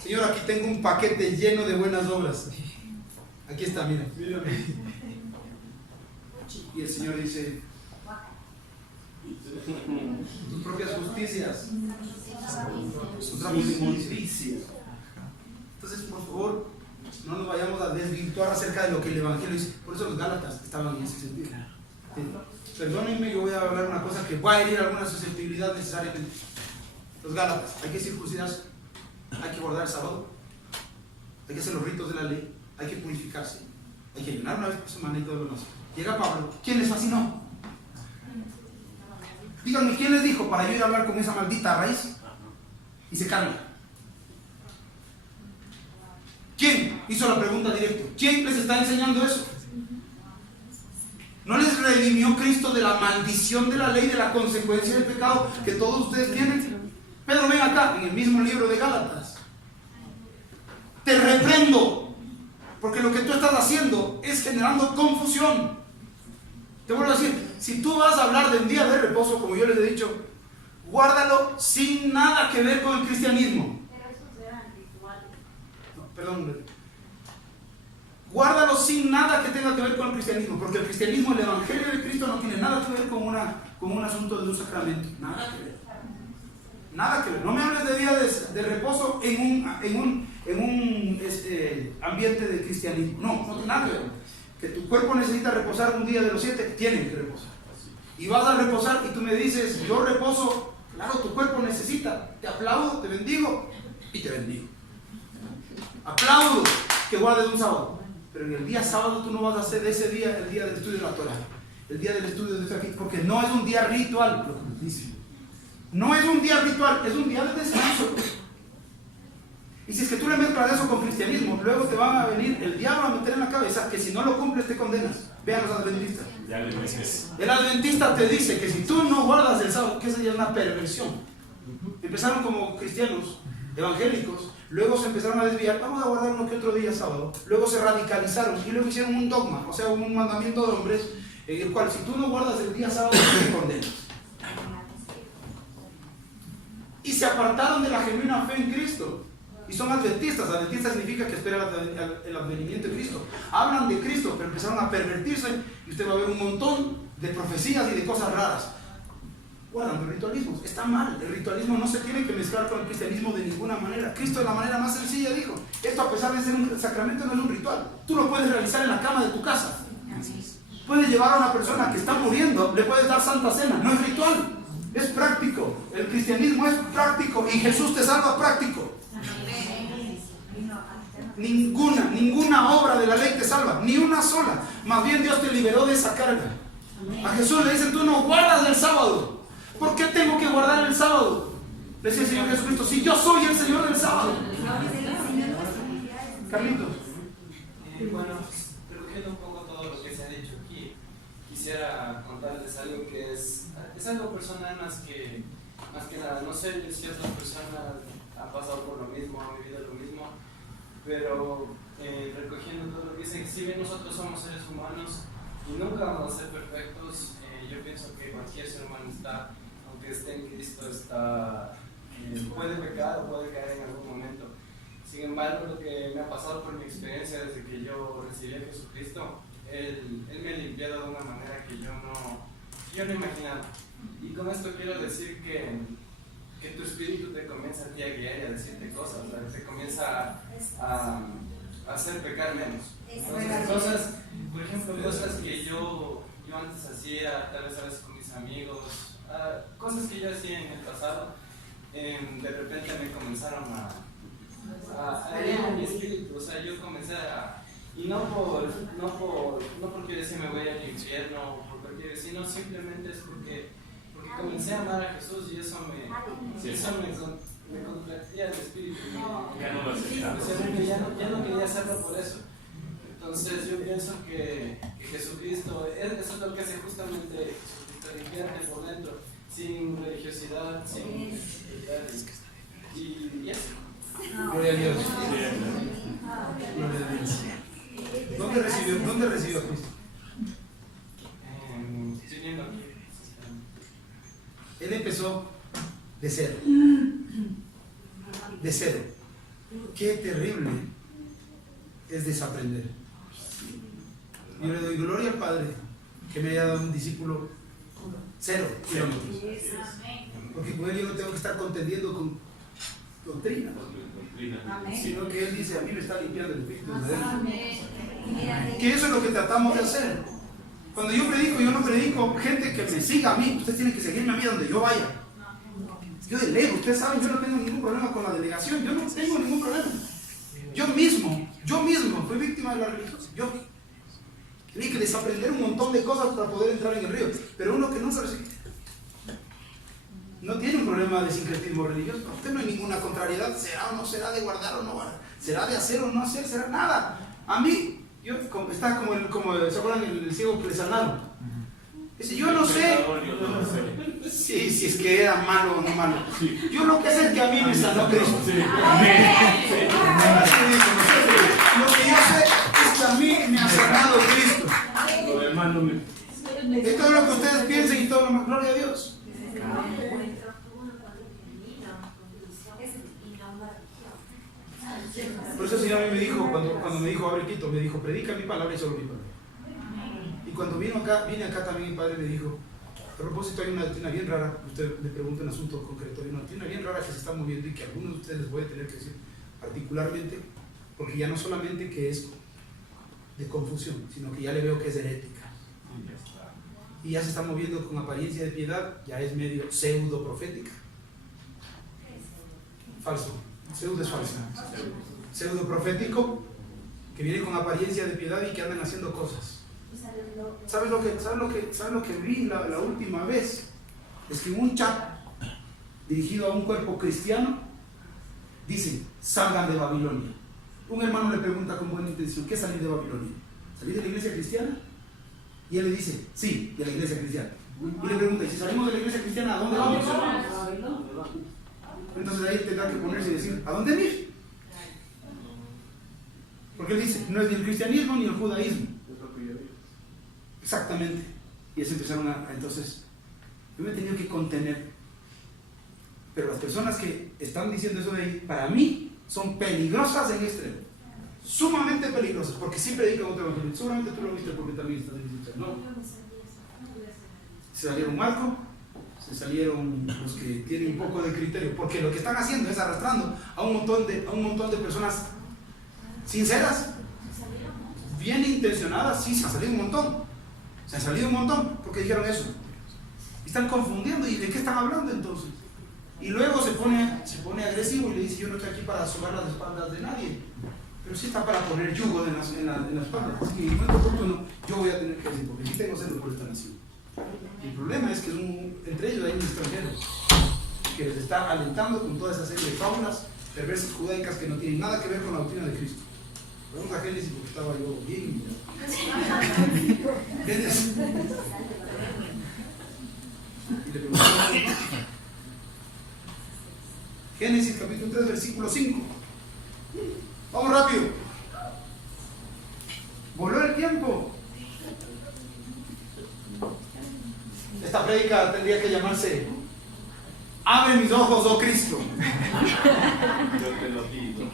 Señor, aquí tengo un paquete lleno de buenas obras. Aquí está, mira. Y el Señor dice: tus propias justicias, tus propias injusticias. Entonces, por favor, no nos vayamos a desvirtuar acerca de lo que el Evangelio dice. Por eso los Gálatas estaban en ese sentido. Perdónenme, yo voy a hablar una cosa que va a herir alguna susceptibilidad necesariamente. Los Gálatas, hay que circuncidarse, hay que guardar el sábado, hay que hacer los ritos de la ley, hay que purificarse, hay que ayunar una vez por semana y todo lo demás. Llega Pablo, ¿quién les fascinó? Díganme, ¿quién les dijo para yo ir a hablar con esa maldita raíz? Y se cambia. ¿Quién hizo la pregunta directa? ¿Quién les está enseñando eso? ¿No les redimió Cristo de la maldición de la ley, de la consecuencia del pecado que todos ustedes tienen? Pedro, ven acá, en el mismo libro de Gálatas. Te reprendo, porque lo que tú estás haciendo es generando confusión. Te vuelvo a decir, si tú vas a hablar del día de reposo, como yo les he dicho, guárdalo sin nada que ver con el cristianismo. Pero esos eran rituales. No, perdón. Guárdalo sin nada que tenga que ver con el cristianismo, porque el cristianismo, el evangelio de Cristo no tiene nada que ver con un asunto de un sacramento. Nada que ver. Nada que ver. No me hables de día de reposo en un ambiente de cristianismo. No tiene nada que ver. Que tu cuerpo necesita reposar un día de los 7, tienen que reposar. Y vas a reposar y tú me dices: yo reposo. Claro, tu cuerpo necesita. Te aplaudo, te bendigo y te bendigo. Aplaudo que guardes un sábado. Pero en el día sábado tú no vas a hacer de ese día el día del estudio de la Torah, el día del estudio de aquí, porque no es un día ritual, lo que nos dice. No es un día ritual, es un día de descanso. Y si es que tú le mezclas eso con cristianismo, luego te van a venir el diablo a meter en la cabeza que si no lo cumples te condenas. Vean los adventistas. El adventista te dice que si tú no guardas el sábado, que esa ya es una perversión. Empezaron como cristianos evangélicos, luego se empezaron a desviar: vamos a guardar uno que otro día sábado. Luego se radicalizaron y luego hicieron un dogma, o sea, un mandamiento de hombres, en el cual si tú no guardas el día sábado te condenas. Y se apartaron de la genuina fe en Cristo. Y son adventistas. Adventista significa que esperan el advenimiento de Cristo. Hablan de Cristo, pero empezaron a pervertirse. Y usted va a ver un montón de profecías y de cosas raras. guardando el ritualismo. Está mal, el ritualismo no se tiene que mezclar con el cristianismo de ninguna manera. Cristo de la manera más sencilla dijo, esto a pesar de ser un sacramento no es un ritual. Tú lo puedes realizar en la cama de tu casa. Puedes llevar a una persona que está muriendo, le puedes dar santa cena, no es ritual, es práctico. El cristianismo es práctico y Jesús te salva práctico. Ninguna obra de la ley te salva, ni una sola. Más bien Dios te liberó de esa carga. A Jesús le dicen, tú no guardas el sábado. ¿Por qué tengo que guardar el sábado? Le dice el Señor Jesucristo, si yo soy el Señor del sábado. Carlitos. Bueno, recogiendo un poco todo lo que se ha dicho aquí, quisiera contarles algo que es algo personal más que nada. No sé si otras personas han pasado por lo mismo, han vivido lo mismo, pero recogiendo todo lo que dicen, si bien nosotros somos seres humanos y nunca vamos a ser perfectos, yo pienso que cualquier ser humano está, aunque esté en Cristo, puede pecar o puede caer en algún momento. Sin embargo, lo que me ha pasado por mi experiencia desde que yo recibí a Jesucristo, Él me ha limpiado de una manera que yo no imaginaba. Y con esto quiero decir que tu espíritu te comienza a ti a guiar y a decirte cosas, ¿verdad? Te comienza a hacer pecar menos. Entonces, cosas, por ejemplo, cosas que yo antes hacía, tal vez a veces con mis amigos, cosas que yo hacía en el pasado, de repente me comenzaron a leer en mi espíritu. O sea, yo comencé y no porque decía me voy al infierno, sino simplemente es porque comencé a amar a Jesús y eso me convertía el espíritu. Ya no lo aceptaba. Ya no quería hacerlo por eso. Entonces yo pienso que Jesucristo, eso es lo que hace justamente Jesucristo, limpiarte por dentro, sin religiosidad, sin y eso. Gloria a Dios. Gloria a Dios. ¿Dónde recibió a Cristo? Viniendo aquí. Él empezó de cero. De cero. Qué terrible es desaprender. Yo le doy gloria al Padre que me haya dado un discípulo 0 kilómetros. Porque con él yo no tengo que estar contendiendo con doctrina, sino que él dice, a mí me está limpiando el espíritu de dentro. Que eso es lo que tratamos de hacer. Cuando yo predico, yo no predico gente que me siga a mí. Ustedes tienen que seguirme a mí donde yo vaya. Yo delego, ustedes saben, yo no tengo ningún problema con la delegación. Yo no tengo ningún problema. Yo mismo fui víctima de la religión. Yo tenía que desaprender un montón de cosas para poder entrar en el río. Pero uno que nunca no tiene un problema de sincretismo religioso. Para usted no hay ninguna contrariedad. ¿Será o no será de guardar o no guardar? ¿Será de hacer o no hacer? ¿Será nada? A mí, está como ¿se acuerdan el ciego que le sanaron? Dice, yo no sé. Sí, si es que era malo o no malo. Yo lo que sé es que a mí me sanó Cristo. Lo que yo sé es que a mí me ha sanado Cristo. Lo demás no me... Es todo lo que ustedes piensen y todo lo más. Gloria a Dios. Por eso el Señor a mí me dijo, cuando me dijo abre Quito, me dijo, predica mi palabra y solo mi palabra. Y cuando vine acá también mi padre me dijo, a propósito hay una doctrina bien rara, usted me pregunta un asunto concreto, hay una doctrina bien rara que se está moviendo y que a algunos de ustedes les voy a tener que decir particularmente, porque ya no solamente que es de confusión, sino que ya le veo que es herética. Y ya se está moviendo con apariencia de piedad, ya es medio pseudo profética. Falso. Pseudo es falso. Pseudo profético, que viene con apariencia de piedad y que andan haciendo cosas. ¿Sabes lo que vi la última vez? Es que en un chat dirigido a un cuerpo cristiano dicen, salgan de Babilonia. Un hermano le pregunta con buena intención, ¿qué es salir de Babilonia? ¿Salir de la iglesia cristiana? Y él le dice, sí, de la iglesia cristiana. Y le pregunta, ¿y si salimos de la iglesia cristiana, a dónde vamos? Entonces ahí tendrá que ponerse y decir, ¿a dónde ir? Porque él dice, no es ni el cristianismo ni el judaísmo. Exactamente. Y eso empezaron entonces, yo me he tenido que contener. Pero las personas que están diciendo eso de ahí, para mí, son peligrosas en extremo. Sumamente peligrosas, porque sí predican otro evangelio. Seguramente tú lo viste porque también estás en el ¿no? Se salieron Marco, Se salieron los que tienen un poco de criterio, porque lo que están haciendo es arrastrando a un montón de personas sinceras, bien intencionadas. Sí, se han salido un montón. Se han salido un montón porque dijeron eso. Están confundiendo. ¿Y de qué están hablando entonces? Y luego se pone agresivo y le dice: yo no estoy aquí para sobar las espaldas de nadie, pero sí está para poner yugo en la espalda. Así que en momento oportuno yo voy a tener que decir, porque sí tengo celo por esta nación. Y el problema es que entre ellos hay un extranjero que les está alentando con toda esa serie de fábulas perversas judaicas que no tienen nada que ver con la doctrina de Cristo. Vamos a Génesis porque estaba yo bien. Génesis. Y le preguntamos, Génesis capítulo 3, versículo 5. Vamos rápido. Voló el tiempo. Esta prédica tendría que llamarse: abre mis ojos, oh Cristo. Yo te lo digo.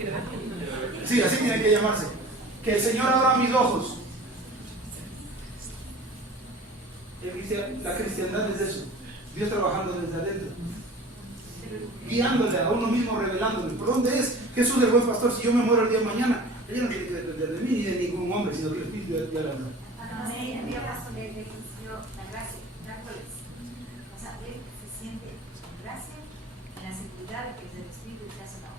Sí, así tiene que llamarse. Que el Señor abra mis ojos. La cristiandad es eso. Dios trabajando desde adentro, guiándole a uno mismo, revelándole. ¿Por dónde es Jesús el buen pastor? Si yo me muero el día de mañana, ella no tiene que depender de mí ni de ningún hombre, sino que el Espíritu ya le habla. A mí acaso le consiguió la gracia, dándoles. O sea, él se siente en gracia, en la seguridad de que el Espíritu ya se da.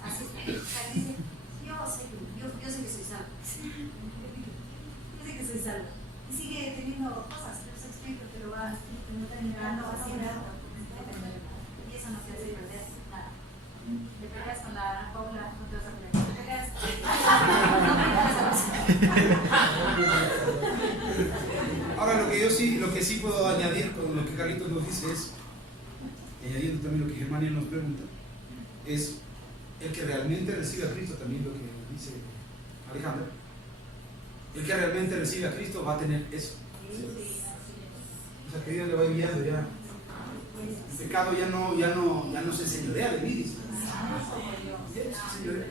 Así dice: yo sé que soy salvo. Yo sé que soy salvo. Y sigue teniendo cosas, pero ese Espíritu te lo va terminando haciendo. Y eso no te hace perder nada. Te pegas con la Paula, no te vas a pelear. Te pegas. Ahora lo que sí puedo añadir con lo que Carlitos nos dice es, añadiendo también lo que Germania nos pregunta, es el que realmente recibe a Cristo, también lo que dice Alejandra. El que realmente recibe a Cristo va a tener eso. O sea, que Dios le va guiando ya. El pecado ya no se señorea de mí, dice. Se señorea.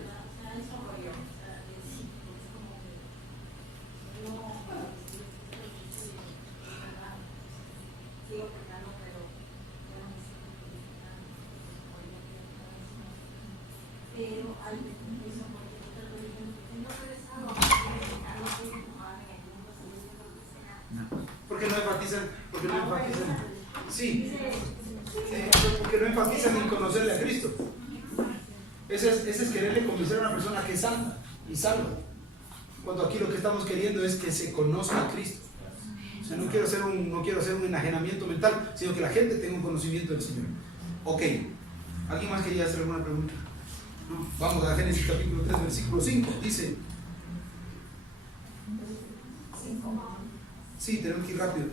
Porque no enfatizan, sí, porque no enfatizan en conocerle a Cristo. Ese es quererle convencer a una persona que es santa y salva, cuando aquí lo que estamos queriendo es que se conozca a Cristo. O sea, no quiero hacer un enajenamiento mental, sino que la gente tenga un conocimiento del Señor. Ok, ¿alguien más quería hacer alguna pregunta? No. Vamos a Génesis capítulo 3, versículo 5, dice. Sí, tenemos que ir rápido.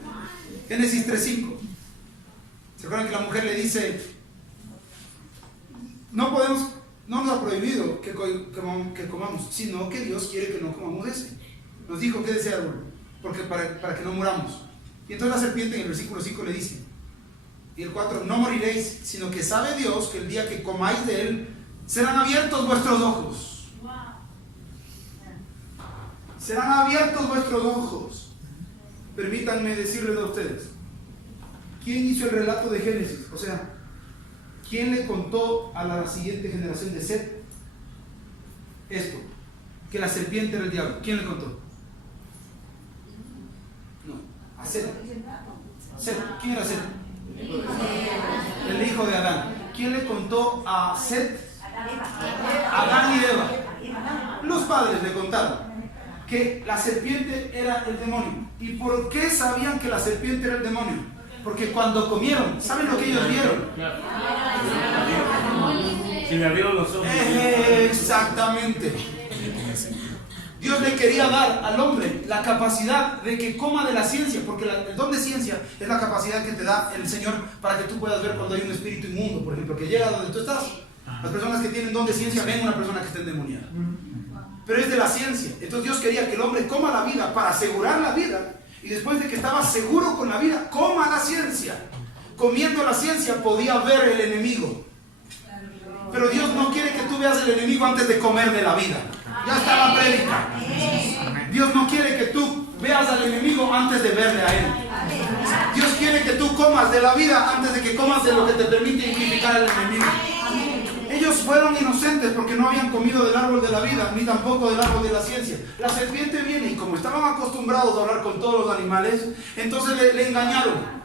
Génesis 3:5. ¿Se acuerdan que la mujer le dice: no nos ha prohibido que comamos, sino que Dios quiere que no comamos ese? Nos dijo que de ese árbol, porque para que no muramos. Y entonces la serpiente en el versículo 5 le dice, y el 4: no moriréis, sino que sabe Dios que el día que comáis de él, serán abiertos vuestros ojos. Serán abiertos vuestros ojos. Permítanme decirles a ustedes, ¿quién hizo el relato de Génesis? O sea, ¿quién le contó a la siguiente generación de Set esto? Que la serpiente era el diablo. ¿Quién le contó? No, a Set. ¿Quién era Set? El hijo de Adán. ¿Quién le contó a Set? Adán y Eva. Los padres le contaron que la serpiente era el demonio. ¿Y por qué sabían que la serpiente era el demonio? Porque cuando comieron, ¿saben lo que ellos vieron? Se me abrieron los ojos. Exactamente. Dios le quería dar al hombre la capacidad de que coma de la ciencia, porque el don de ciencia es la capacidad que te da el Señor para que tú puedas ver cuando hay un espíritu inmundo, por ejemplo, que llega donde tú estás. Las personas que tienen don de ciencia ven a una persona que está endemoniada. Pero es de la ciencia. Entonces Dios quería que el hombre coma la vida para asegurar la vida, y después de que estaba seguro con la vida, coma la ciencia. Comiendo la ciencia podía ver el enemigo. Pero Dios no quiere que tú veas el enemigo antes de comer de la vida. Ya está la prédica. Dios no quiere que tú veas al enemigo antes de verle a él. Dios quiere que tú comas de la vida antes de que comas de lo que te permite identificar al enemigo. Ellos fueron inocentes porque no habían comido del árbol de la vida, ni tampoco del árbol de la ciencia. La serpiente viene y como estaban acostumbrados a hablar con todos los animales, entonces le engañaron.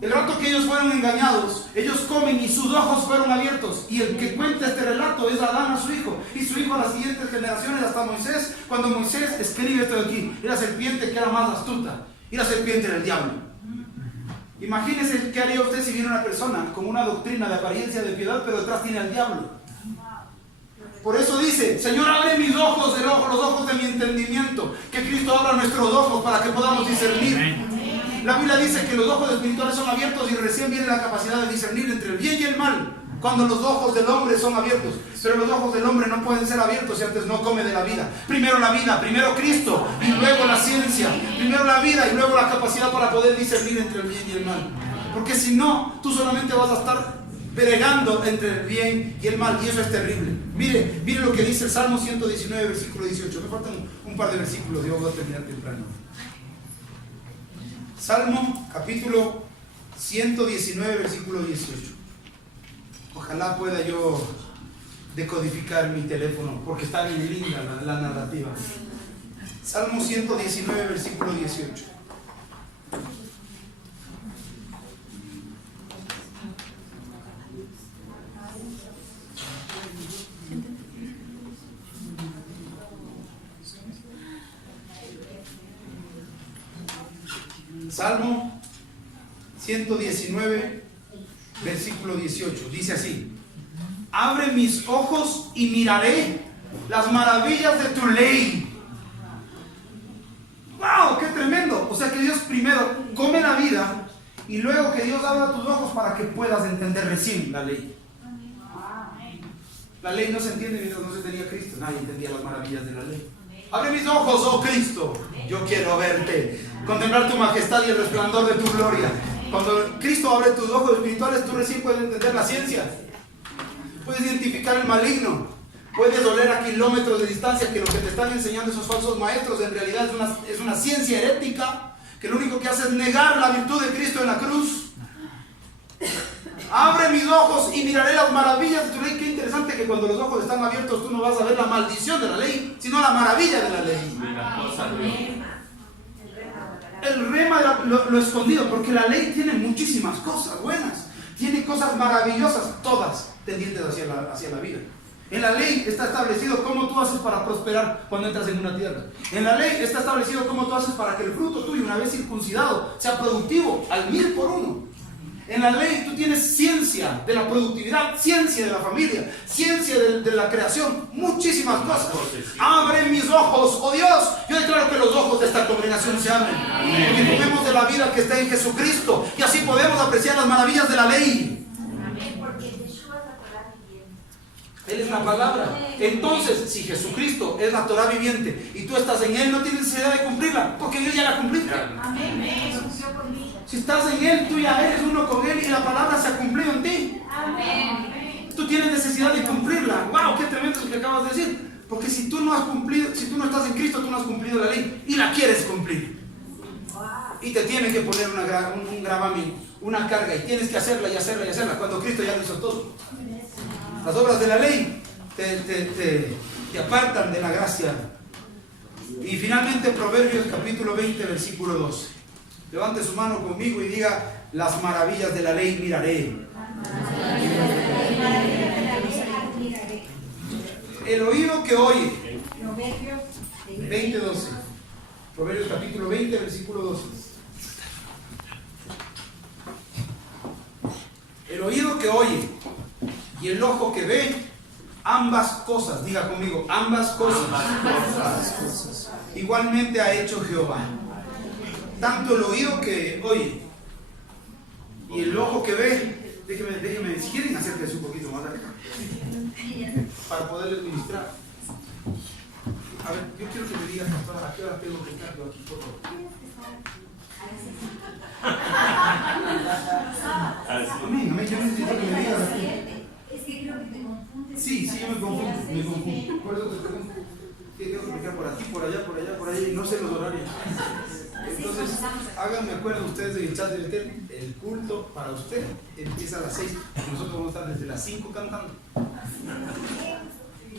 El rato que ellos fueron engañados, ellos comen y sus ojos fueron abiertos. Y el que cuenta este relato es Adán a su hijo. Y su hijo a las siguientes generaciones, hasta Moisés. Cuando Moisés escribe esto de aquí, era la serpiente que era más astuta. Y la serpiente era el diablo. Imagínese qué haría usted si viene una persona con una doctrina de apariencia de piedad, pero detrás tiene al diablo. Por eso dice, Señor, abre mis ojos, los ojos de mi entendimiento. Que Cristo abra nuestros ojos para que podamos discernir. La Biblia dice que los ojos espirituales son abiertos y recién viene la capacidad de discernir entre el bien y el mal, cuando los ojos del hombre son abiertos. Pero los ojos del hombre no pueden ser abiertos si antes no come de la vida. Primero la vida, primero Cristo y luego la ciencia. Primero la vida y luego la capacidad para poder discernir entre el bien y el mal. Porque si no, tú solamente vas a estar bregando entre el bien y el mal, y eso es terrible. Mire lo que dice el Salmo 119, versículo 18. Me faltan un par de versículos, yo voy a terminar temprano. Salmo capítulo 119, versículo 18. Ojalá pueda yo decodificar mi teléfono, porque está bien linda la narrativa. Salmo 119, versículo 18. Salmo 119, versículo 18, dice así: abre mis ojos y miraré las maravillas de tu ley. ¡Wow! ¡Qué tremendo! O sea que Dios primero come la vida y luego que Dios abra tus ojos para que puedas entender recién la ley. La ley no se entiende mientras no se tenía Cristo. Nadie entendía las maravillas de la ley. Abre mis ojos, oh Cristo, yo quiero verte, contemplar tu majestad y el resplandor de tu gloria. Cuando Cristo abre tus ojos espirituales, tú recién puedes entender la ciencia. Puedes identificar el maligno. Puedes oler a kilómetros de distancia que lo que te están enseñando esos falsos maestros en realidad es una ciencia herética, que lo único que hace es negar la virtud de Cristo en la cruz. Abre mis ojos y miraré las maravillas de tu ley. Qué interesante que cuando los ojos están abiertos tú no vas a ver la maldición de la ley, sino la maravilla de la ley. El rema de lo escondido, porque la ley tiene muchísimas cosas buenas, tiene cosas maravillosas, todas tendientes hacia la vida. En la ley está establecido cómo tú haces para prosperar cuando entras en una tierra. En la ley está establecido cómo tú haces para que el fruto tuyo, una vez circuncidado, sea productivo al 1000%. En la ley tú tienes ciencia de la productividad, ciencia de la familia, ciencia de la creación, muchísimas cosas. Abre mis ojos, oh Dios. Yo declaro que los ojos de esta congregación se abren, porque comemos de la vida que está en Jesucristo y así podemos apreciar las maravillas de la ley. Él es la palabra. Entonces, si Jesucristo es la Torah viviente y tú estás en Él, no tienes necesidad de cumplirla, porque en Él ya la cumpliste. Si estás en Él, tú ya eres uno con Él y la palabra se ha cumplido en ti. Tú tienes necesidad de cumplirla. ¡Wow! ¡Qué tremendo lo que acabas de decir! Porque si tú no has cumplido, si tú no estás en Cristo, tú no has cumplido la ley y la quieres cumplir. Y te tienen que poner un gravamen, una carga, y tienes que hacerla y hacerla y hacerla, cuando Cristo ya lo hizo todo. Las obras de la ley te apartan de la gracia. Y finalmente Proverbios capítulo 20, versículo 12. Levante su mano conmigo y diga: las maravillas de la ley miraré. El oído que oye. 20, 12. Proverbios capítulo 20, versículo 12. El oído que oye y el ojo que ve, ambas cosas, diga conmigo, ambas cosas. Igualmente ha hecho Jehová. Tanto el oído que oye y el ojo que ve. Déjenme, si quieren acérquense un poquito más acá para poderles ministrar. A ver, yo quiero que me digas, pastor, ¿a qué hora tengo que estar yo aquí, por favor? Amén, yo necesito que me digas. Es que creo que te confundes. Sí, yo me confundo. Por eso te pregunto. ¿Qué tengo que explicar por aquí, por allá, y no sé los horarios? Entonces, Entonces, háganme acuerdo ustedes en el chat de Betel, el culto para usted empieza a las 6, nosotros vamos a estar desde las 5 cantando.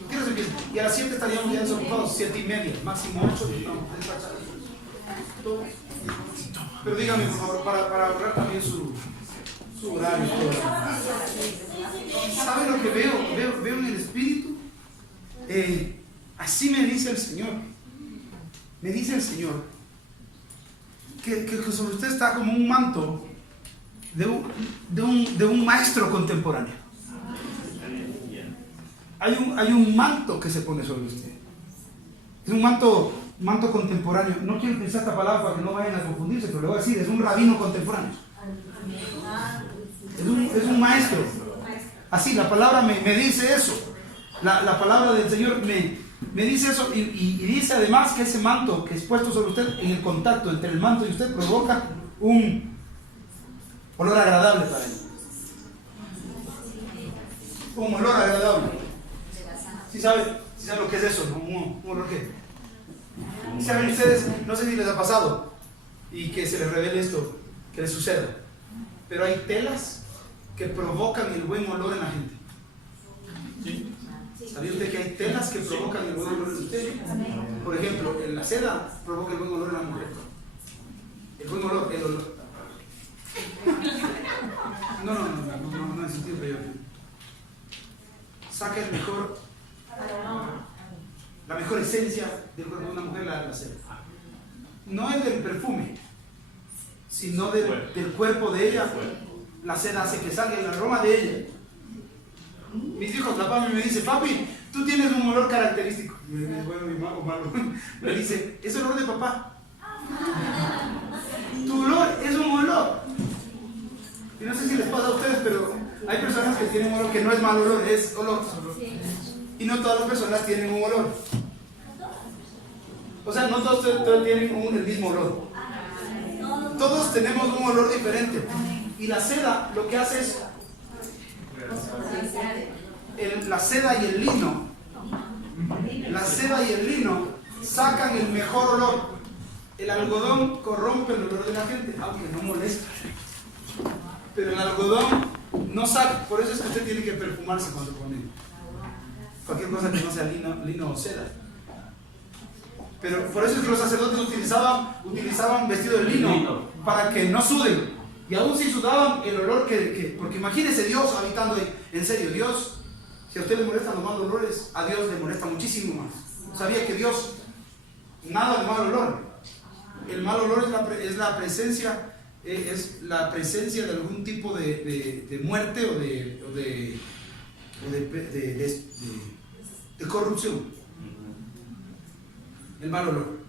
¿Qué nos empieza? Y a las 7 estaríamos ya desocupados, 7:30, máximo 8, y estamos despachados. Pero dígame, por favor, para ahorrar también su horario. ¿Sabe lo que veo en el Espíritu? Así me dice el Señor. Me dice el Señor que sobre usted está como un manto de un maestro contemporáneo. Hay un manto que se pone sobre usted. Es un manto contemporáneo. No quiero utilizar esta palabra para que no vayan a confundirse, pero le voy a decir, es un rabino contemporáneo. Es un maestro. Así, la palabra me dice eso. La palabra del Señor me dice eso y dice además que ese manto que es puesto sobre usted, en el contacto entre el manto y usted, provoca un olor agradable para él. Un olor agradable. ¿Sí sabe lo que es eso? ¿No? Un olor que... ¿Saben ustedes? No sé si les ha pasado y que se les revele esto, que les suceda, pero hay telas que provocan el buen olor en la gente. ¿Sí? ¿Sabía usted que hay telas que provocan el buen olor en usted? Por ejemplo, la seda provoca el buen olor en la mujer. El buen olor, el olor. No en sentido peyorativo. Saca la mejor esencia del cuerpo de una mujer, la seda. No es del perfume, sino del cuerpo de ella. La seda hace que salga el aroma de ella. Mis hijos, la papi me dice, papi, tú tienes un olor característico. Y me dice, bueno, mi malo, malo. Me dice, es el olor de papá. Tu olor es un olor. Y no sé si les pasa a ustedes, pero hay personas que tienen un olor que no es mal olor, es olor. Y no todas las personas tienen un olor. O sea, no todos tienen el mismo olor. Todos tenemos un olor diferente. Y la seda lo que hace es... la seda y el lino. La seda y el lino sacan el mejor olor. El algodón corrompe el olor de la gente, aunque no molesta. Pero el algodón no saca. Por eso es que usted tiene que perfumarse cuando pone cualquier cosa que no sea lino o seda. Pero por eso es que los sacerdotes utilizaban vestido de lino para que no suden. Y aún si sudaban, el olor porque imagínese Dios habitando ahí. En serio, Dios, si a usted le molestan los malos olores, a Dios le molesta muchísimo más. ¿Sabía que Dios, nada de mal olor? El mal olor es la presencia de algún tipo de muerte o de corrupción. El mal olor.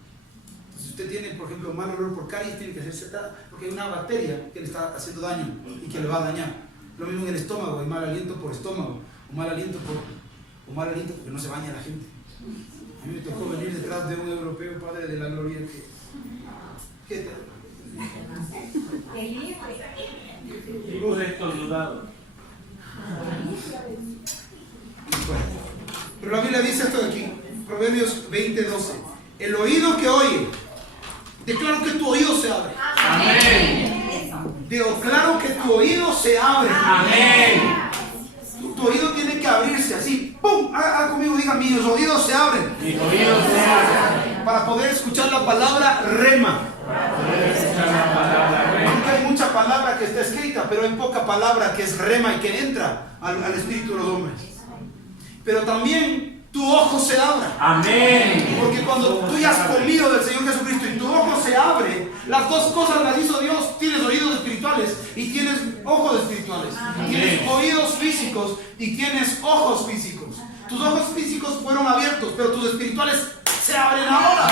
Si usted tiene, por ejemplo, mal olor por caries, tiene que ser setada porque hay una bacteria que le está haciendo daño y que le va a dañar. Lo mismo en el estómago, hay mal aliento por estómago, o mal aliento porque no se baña la gente. A mí me tocó venir detrás de un europeo, padre de la gloria, que Hijos estornudados. Pero la Biblia dice esto de aquí, Proverbios 20:12. El oído que oye, declaro que tu oído se abre. Amén. Declaro que tu oído se abre. Amén. Tu oído tiene que abrirse así. ¡Pum! Haga conmigo, diga, mis oídos se abren. Mis oídos se abren. Para poder escuchar la palabra rema. Porque hay mucha palabra que está escrita, pero hay poca palabra que es rema y que entra al espíritu de los hombres. Pero también tu ojo se abra. Amén. Porque cuando tú ya has comido del Señor Jesucristo y tu ojo se abre, las dos cosas las hizo Dios. Tienes oídos espirituales y tienes ojos espirituales. Tienes oídos físicos y tienes ojos físicos. Tus ojos físicos fueron abiertos, pero tus espirituales se abren ahora.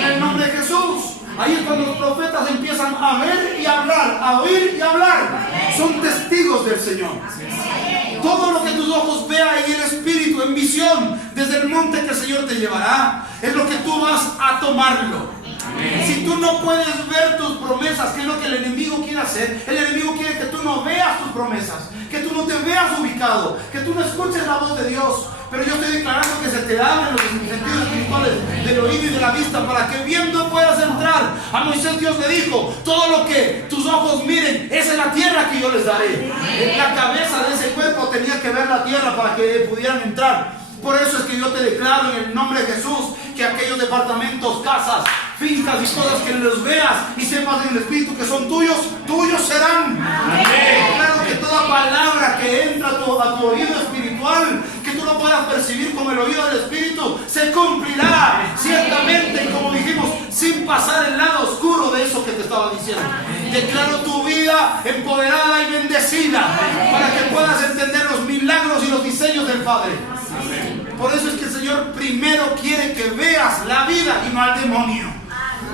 En el nombre de Jesús. Ahí es cuando los profetas empiezan a ver y a hablar, a oír y a hablar. Son testigos del Señor. Todo lo que tus ojos vean en el espíritu, en visión, desde el monte que el Señor te llevará, es lo que tú vas a tomarlo. Si tú no puedes ver tus promesas, que es lo que el enemigo quiere hacer, el enemigo quiere que tú no veas tus promesas, que tú no te veas ubicado, que tú no escuches la voz de Dios. Pero yo estoy declarando que se te abren los sentidos espirituales del oído y de la vista para que viendo puedas entrar A Moisés Dios le dijo: todo lo que tus ojos miren, esa es la tierra que yo les daré. En la cabeza de ese cuerpo tenía que ver la tierra para que pudieran entrar. Por eso es que yo te declaro en el nombre de Jesús que aquellos departamentos, casas, fincas y cosas que los veas y sepas en el Espíritu que son tuyos, tuyos serán. Claro que toda palabra que entra a tu oído espiritual, que tú lo puedas percibir con el oído del Espíritu, se cumplirá ciertamente, y como dijimos, sin pasar el lado oscuro de eso que te estaba diciendo. Declaro tu vida empoderada y bendecida para que puedas entender los milagros y los diseños del Padre. Por eso es que el Señor primero quiere que veas la vida y no al demonio.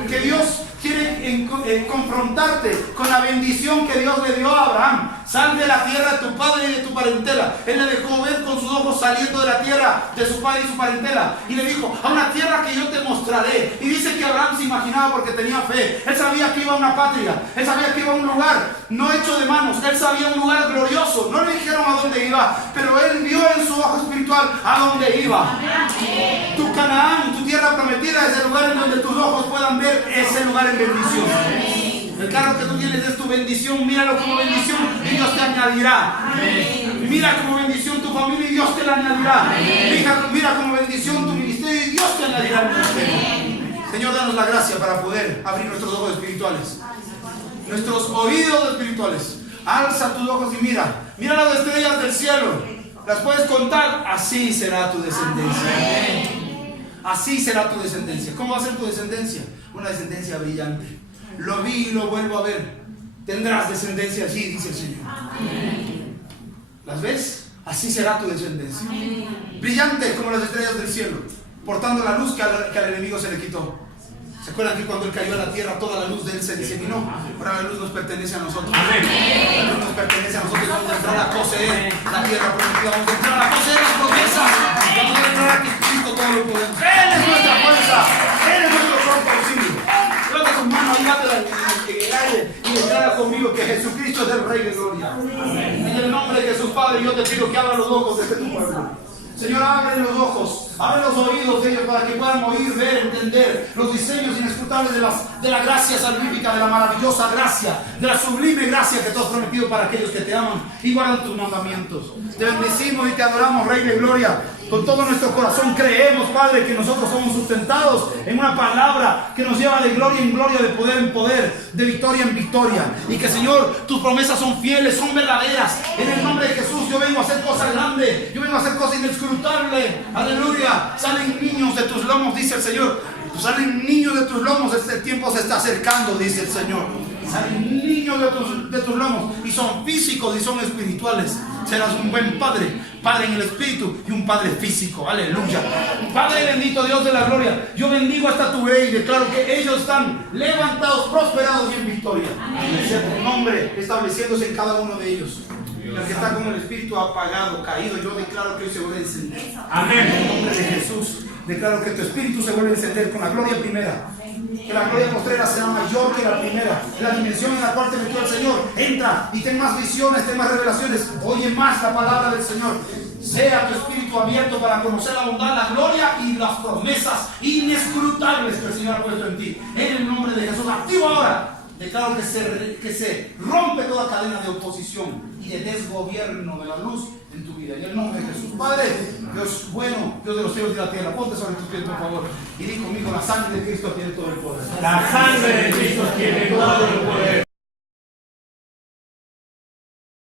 Que Dios quiere confrontarte con la bendición que Dios le dio a Abraham. Sal de la tierra de tu padre y de tu parentela. Él le dejó ver con sus ojos saliendo de la tierra de su padre y su parentela. Y le dijo: a una tierra que yo te mostraré. Y dice que Abraham se imaginaba porque tenía fe. Él sabía que iba a una patria. Él sabía que iba a un lugar no hecho de manos. Él sabía un lugar glorioso. No le dijeron a dónde iba, pero él vio en su ojo espiritual a dónde iba. Tu Canaán, tu tierra prometida, es el lugar en donde tus ojos puedan ver ese lugar en bendición. El carro que tú tienes es tu bendición. Míralo como bendición y Dios te añadirá. Mira como bendición tu familia y Dios te la añadirá. Mira como bendición tu ministerio y Dios te añadirá. Señor, danos la gracia para poder abrir nuestros ojos espirituales, nuestros oídos espirituales. Alza tus ojos y mira las estrellas del cielo. Las puedes contar. Así será tu descendencia. Así será tu descendencia. ¿Cómo va a ser tu descendencia? Una descendencia brillante. Lo vi y lo vuelvo a ver. Tendrás descendencia así, dice el Señor. ¿Las ves? Así será tu descendencia. Brillante como las estrellas del cielo, portando la luz que al enemigo se le quitó. ¿Se acuerdan que cuando Él cayó a la tierra, toda la luz de Él se diseminó? Ahora la luz nos pertenece a nosotros. La luz nos pertenece a nosotros. Vamos a entrar a poseer la tierra prometida. Vamos a entrar a poseer las promesas. Vamos a entrar a Cristo todo lo podemos. Él es nuestra fuerza. Él es nuestro son posible. Levanta tus manos y bátela en el aire y declara conmigo que Jesucristo es el Rey de Gloria. En el nombre de Jesús, Padre, yo te pido que abra los ojos de tu pueblo. Señor, abre los ojos, abre los oídos de ellos para que puedan oír, ver, entender los diseños inescrutables de la gracia salvífica, de la maravillosa gracia, de la sublime gracia que tú has prometido para aquellos que te aman y guardan tus mandamientos. Te bendecimos y te adoramos, Rey de Gloria. Con todo nuestro corazón creemos, Padre, que nosotros somos sustentados en una palabra que nos lleva de gloria en gloria, de poder en poder, de victoria en victoria. Y que, Señor, tus promesas son fieles, son verdaderas. En el nombre de Jesús, yo vengo a hacer cosas grandes, yo vengo a hacer cosas inescrutables. Aleluya. Salen niños de tus lomos, dice el Señor. Salen niños de tus lomos, este tiempo se está acercando, dice el Señor. Salen niños de tus lomos y son físicos y son espirituales. Serás un buen padre, padre en el espíritu y un padre físico. Aleluya. Padre bendito, Dios de la gloria, yo bendigo hasta tu rey y declaro que ellos están levantados, prosperados y en victoria. Sea tu nombre estableciéndose en cada uno de ellos. El que está con el espíritu apagado, caído, yo declaro que hoy se vuelve a encender. Amén. En el nombre de Jesús, declaro que tu espíritu se vuelve a encender con la gloria primera. Que la gloria postrera sea mayor que la primera. La dimensión en la cual te metió el Señor. Entra y ten más visiones, ten más revelaciones. Oye más la palabra del Señor. Sea tu espíritu abierto para conocer la bondad, la gloria y las promesas inescrutables que el Señor ha puesto en ti. En el nombre de Jesús, activo ahora. Declaro que se rompe toda cadena de oposición y de desgobierno de la luz en tu vida. En el nombre de Jesús. Padre, Dios bueno, Dios de los cielos y de la tierra, ponte sobre tus pies, por favor. Y di conmigo: la sangre de Cristo tiene todo el poder. La sangre de Cristo tiene todo el poder.